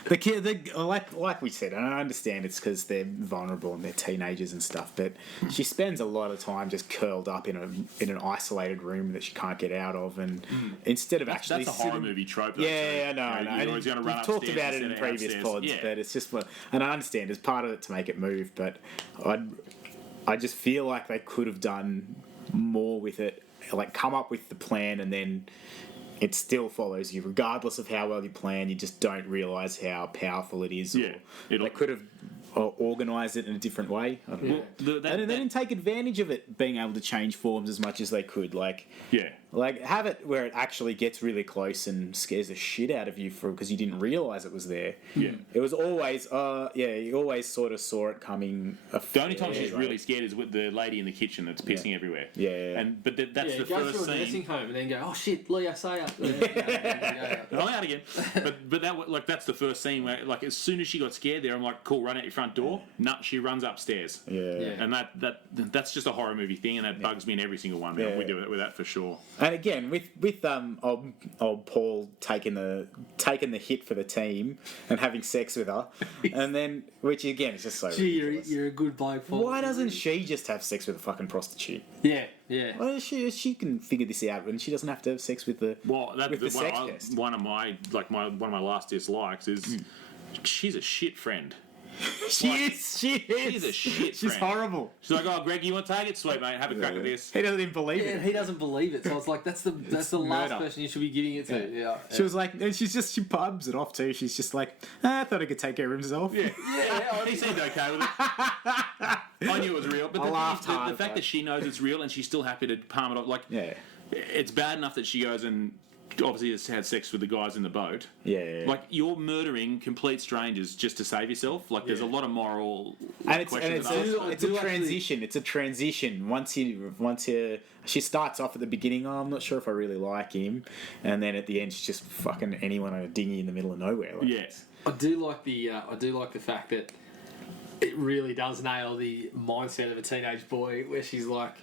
The kid, like we said, and I understand it's because they're vulnerable and they're teenagers and stuff, but she spends a lot of time just curled up in an isolated room that she can't get out of, and instead of actually that's a horror movie trope. Though, yeah, I know. You're always going to run We've talked upstairs about it in instead of previous downstairs. pods, Yeah. but it's just and I understand it's part of it to make it move, but I just feel like they could have done more with it, like come up with the plan and then it still follows you regardless of how well you plan. You just don't realise how powerful it is. Yeah, They could have organised it in a different way. I don't know. They didn't take advantage of it being able to change forms as much as they could. Like have it where it actually gets really close and scares the shit out of you because you didn't realise it was there. Yeah. It was always you always sort of saw it coming. The only time she's really scared is with the lady in the kitchen that's pissing everywhere. Yeah. But that's the go first through a scene. nursing home and then go, oh shit, Leah, say it. I'm out again. But that's the first scene where, like, as soon as she got scared there, I'm like, cool, run out your front door. No, she runs upstairs. Yeah. And that's just a horror movie thing, and that bugs me in every single one. Man. We do it with that for sure. And again, with old Paul taking the hit for the team and having sex with her, and then which again is just so ridiculous. You're a good bloke. Paul. Why doesn't she just have sex with a fucking prostitute? Yeah. Well, she can figure this out, and she doesn't have to have sex with the sex pest. One of my last dislikes is she's a shit friend. She is. She's a shit She's friend. horrible. She's like, oh, Greg, you want to take it? Sweet, mate. Have a crack at this. He doesn't even believe Yeah, it. he doesn't believe it. So it's like that's the last murder. person you should be giving it to. Yeah. She was like, and she pubs it off too. She's just like, I thought he could take care of himself. Yeah. He seemed okay with it. I knew it was real, but the fact that she knows it's real and she's still happy to palm it off, like, it's bad enough that she goes and obviously has had sex with the guys in the boat. Yeah. Like, you're murdering complete strangers just to save yourself. Like, there's a lot of moral questions. It's a transition. It's a transition. Once she starts off at the beginning, I'm not sure if I really like him, and then at the end she's just fucking anyone on a dinghy in the middle of nowhere. Like. Yes. I do like the fact that it really does nail the mindset of a teenage boy, where she's like,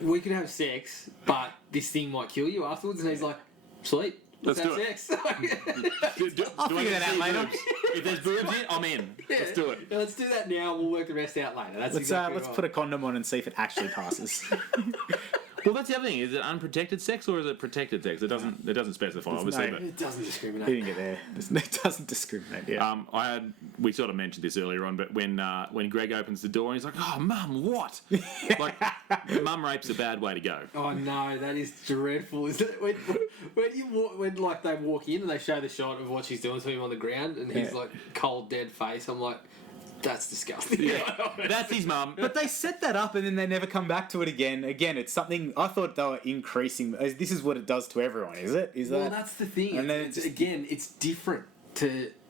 we could have sex, but this thing might kill you afterwards. And he's like, sweet, let's have sex. I'll figure that out later. If there's boobs in, I'm in. Yeah. Let's do it. Yeah, let's do that now. We'll work the rest out later. Let's put a condom on and see if it actually passes. Well, that's the other thing. Is it unprotected sex or is it protected sex? It doesn't specify, obviously. But It doesn't discriminate. He didn't get there. It doesn't discriminate. Yeah. We sort of mentioned this earlier on, but when Greg opens the door and he's like, "Oh, Mum, what?" Like, mum rape's a bad way to go. Oh no, that is dreadful, isn't it? When like they walk in and they show the shot of what she's doing to him on the ground, and he's like cold dead face. I'm like, that's disgusting. Yeah. That's his mum. But they set that up and then they never come back to it again. Again, it's something I thought they were increasing. This is what it does to everyone, is it? Well, that's the thing. And then it's different.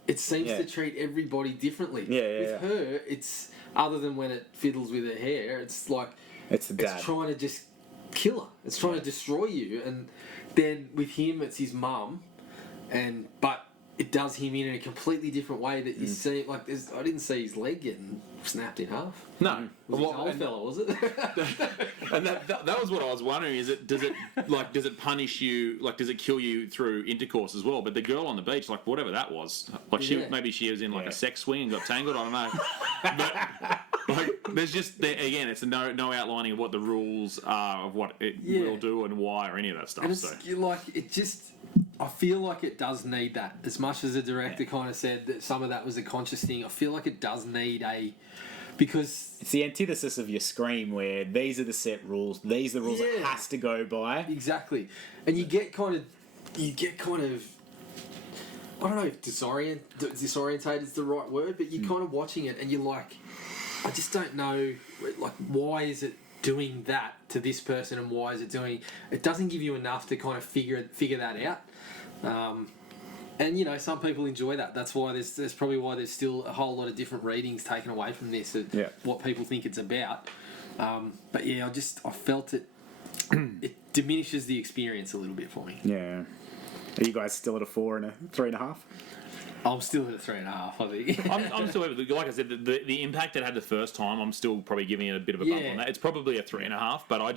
It seems to treat everybody differently. Yeah. With her, it's other than when it fiddles with her hair. It's like it's the dad. It's trying to just kill her. It's trying to destroy you. And then with him, it's his mum, but it does him in a completely different way that you see. Like, I didn't see his leg getting snapped in half. No, Was it old fella, was it? And that was what I was wondering. Does it punish you? Like, does it kill you through intercourse as well? But the girl on the beach, like, whatever that was, like, maybe she was in like a sex swing and got tangled. I don't know. But like, there's just again, it's no outlining of what the rules are of what it will do and why or any of that stuff. And it's I feel like it does need that. As much as the director kind of said that some of that was a conscious thing, I feel like it does need because it's the antithesis of your Scream, where these are the set rules, these are the rules it has to go by. Exactly. And you get kind of I don't know if disorientated is the right word, but you're kind of watching it and you're like, I just don't know, like, why is it doing that to this person and why is it doing... It doesn't give you enough to kind of figure that out. And, you know, some people enjoy that. That's why there's probably why there's still a whole lot of different readings taken away from this of what people think it's about. But yeah, I felt it diminishes the experience a little bit for me. Yeah. Are you guys still at a 4 and a 3.5? I'm still at a 3.5, I think. I'm still, like I said, the impact it had the first time, I'm still probably giving it a bit of a bump on that. It's probably a 3.5, but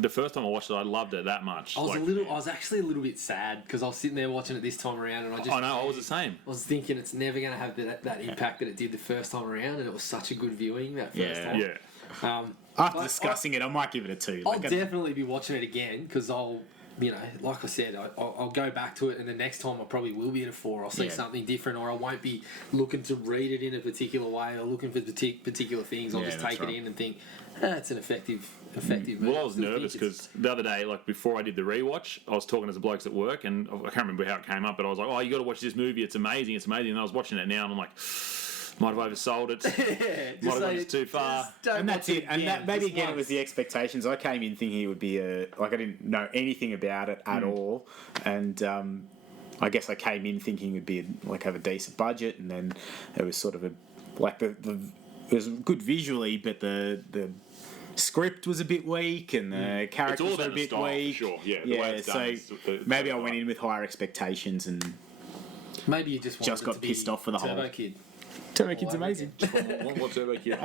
the first time I watched it, I loved it that much. I was actually a little bit sad because I was sitting there watching it this time around, and I was the same. I was thinking it's never going to have that impact that it did the first time around, and it was such a good viewing that first time. Yeah. After discussing it, I might give it a 2. I'll definitely be watching it again because I'll, you know, like I said, I'll go back to it, and the next time I probably will be at a 4. I'll see something different, or I won't be looking to read it in a particular way or looking for particular things. I'll just take it in and think, it's an effective movie. Well, I was nervous because the other day, like before I did the rewatch, I was talking to some blokes at work, and I can't remember how it came up, but I was like, "Oh, you got to watch this movie. It's amazing. It's amazing." And I was watching it now, and I'm like, might have oversold it. Might have gone too far. And that's it. And that, maybe again, it was the expectations. I came in thinking it would be I didn't know anything about it at all, and I guess I came in thinking it would be have a decent budget, and then it was sort of it was good visually, but the script was a bit weak and the characters were a bit weak. Sure, yeah. Maybe I went in with higher expectations and maybe you just got pissed off for the Turbo whole Kid. Turbo Kid's amazing. What Turbo Kid?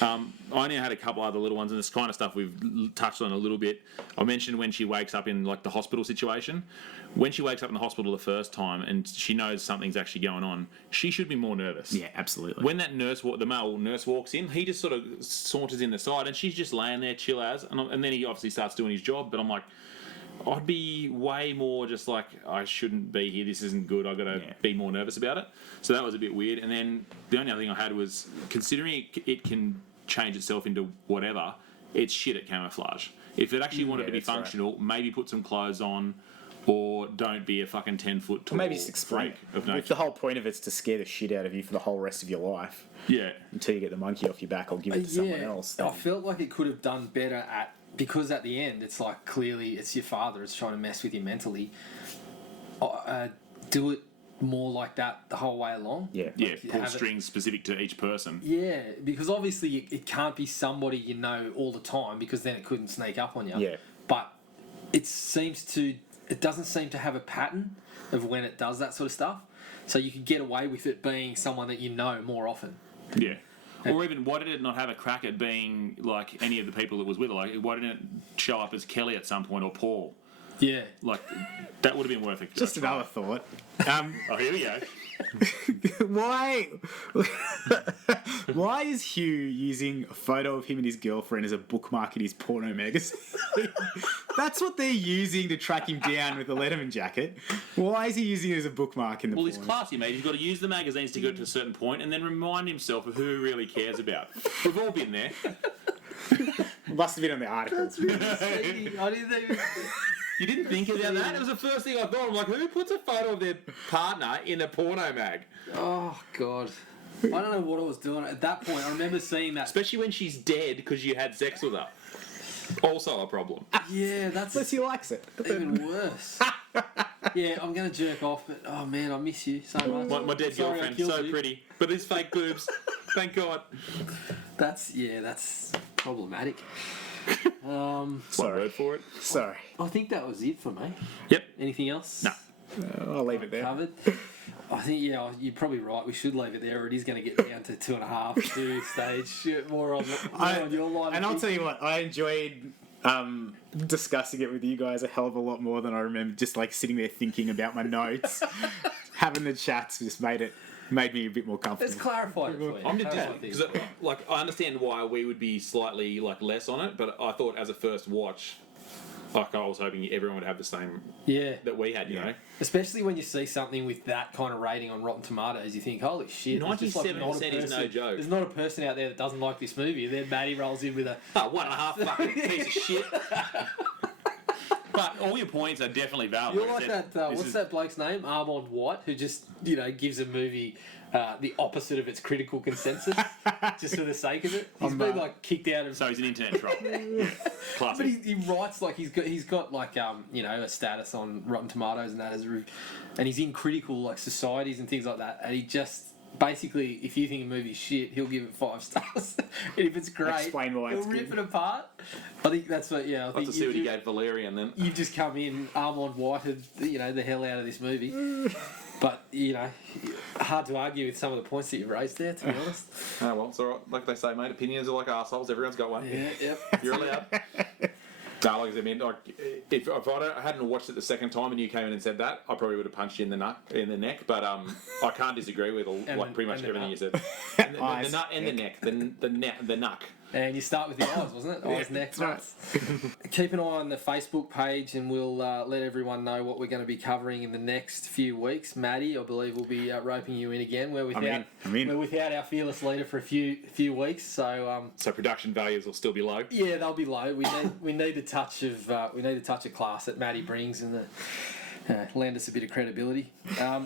I only had a couple other little ones, and this kind of stuff we've touched on a little bit. I mentioned when she wakes up in like the hospital situation. When she wakes up in the hospital the first time and she knows something's actually going on, she should be more nervous. Yeah, absolutely. When that the male nurse walks in, he just sort of saunters in the side, and she's just laying there, chill as, and then he obviously starts doing his job. But I'm like, I'd be way more just like, I shouldn't be here. This isn't good. I've got to be more nervous about it. So that was a bit weird. And then the only other thing I had was, considering it can change itself into whatever, it's shit at camouflage. If it actually wanted to be functional, maybe put some clothes on, or don't be a fucking 10-foot tall. Or maybe just explain of if the whole point of it's to scare the shit out of you for the whole rest of your life. Yeah. Until you get the monkey off your back or give it to someone else. Then. I felt like it could have done better because at the end it's like clearly it's your father. It's trying to mess with you mentally. Do it more like that the whole way along. Yeah, pull strings specific to each person. Yeah, because obviously it can't be somebody you know all the time, because then it couldn't sneak up on you. Yeah. But it doesn't seem to have a pattern of when it does that sort of stuff. So you could get away with it being someone that you know more often. Yeah. Or even, why did it not have a crack at being like any of the people that was with it? Like, why didn't it show up as Kelly at some point or Paul? Yeah. Like, that would have been worth it. Just another thought. Oh, here we go. Why is Hugh using a photo of him and his girlfriend as a bookmark in his porno magazine? That's what they're using to track him down with the Letterman jacket. Why is he using it as a bookmark in the Well, porno? he's classy, mate. He's got to use the magazines to get to a certain point and then remind himself of who he really cares about. We've all been there. Must have been on the article. That's really seedy. I didn't even... You didn't think about that? It was the first thing I thought. I'm like, who puts a photo of their partner in a porno mag? Oh, God. I don't know what I was doing at that point. I remember seeing that. Especially when she's dead because you had sex with her. Also a problem. Yeah, that's Unless he likes it. even worse. Yeah, I'm going to jerk off, but oh man, I miss you so much. My dead Sorry, girlfriend, I killed so you. pretty. But these fake boobs. Thank God. That's problematic. That's my word for it. Sorry. I think that was it for me. Yep. Anything else? No. I'll leave it there. Covered. I think, you're probably right. We should leave it there, or it is going to get down to 2.5 to stage. More on your line. And I'll tell you what, I enjoyed discussing it with you guys a hell of a lot more than I remember just like sitting there thinking about my notes. Having the chats just made me a bit more comfortable. Let's clarify it for you. I'm just because I understand why we would be slightly less on it, but I thought as a first watch, I was hoping everyone would have the same that we had, you know. Especially when you see something with that kind of rating on Rotten Tomatoes, you think, holy shit. 97% is no joke. There's not a person out there that doesn't like this movie. Then Matty rolls in with a 1.5 fucking piece of shit. But all your points are definitely valid. You're like that, what's that bloke's name? Armand White, who just, gives a movie the opposite of its critical consensus, just for the sake of it. He's been, kicked out of... So he's an internet troll. Classic. But he writes, he's got a status on Rotten Tomatoes and that, and he's in critical, societies and things like that, and he just... Basically, if you think a movie's shit, he'll give it 5 stars. And if it's great, Explain why he'll it's rip good. it apart. I think that's what, I I'll have think to see what he gave Valerian then. You've just come in, Armand Whited, the hell out of this movie. But, hard to argue with some of the points that you raised there, to be honest. Oh, well, it's all right. Like they say, mate, opinions are like arseholes. Everyone's got one. Yeah, yep. You're allowed. No, like I mean, if I hadn't watched it the second time and you came in and said that, I probably would have punched you in the neck. But I can't disagree with pretty much everything you said. The nut and the neck, the nuck. And you start with the eyes, wasn't it? Eyes, neck, nuts. Keep an eye on the Facebook page, and we'll let everyone know what we're going to be covering in the next few weeks. Matty, I believe, will be roping you in again. We're without our fearless leader for a few weeks, so production values will still be low. Yeah, they'll be low. We need the touch of class that Matty brings, and lend us a bit of credibility.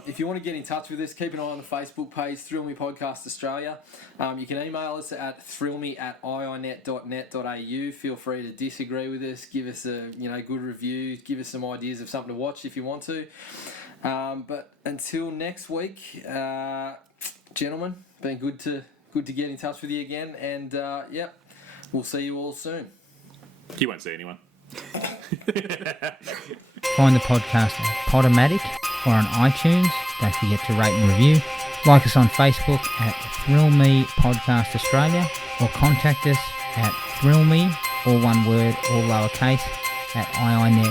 If you want to get in touch with us, keep an eye on the Facebook page, Thrill Me Podcast Australia. You can email us at thrillme@iinet.net.au. Feel free to disagree with us, give us a good review, give us some ideas of something to watch if you want to. But until next week, gentlemen, been good to get in touch with you again, and we'll see you all soon. You won't see anyone. Find the podcast on Podomatic or on iTunes. Don't forget to rate and review. Like us on Facebook at Thrill Me Podcast Australia, or contact us at thrillme, all one word, all lowercase, at iinet.net.au.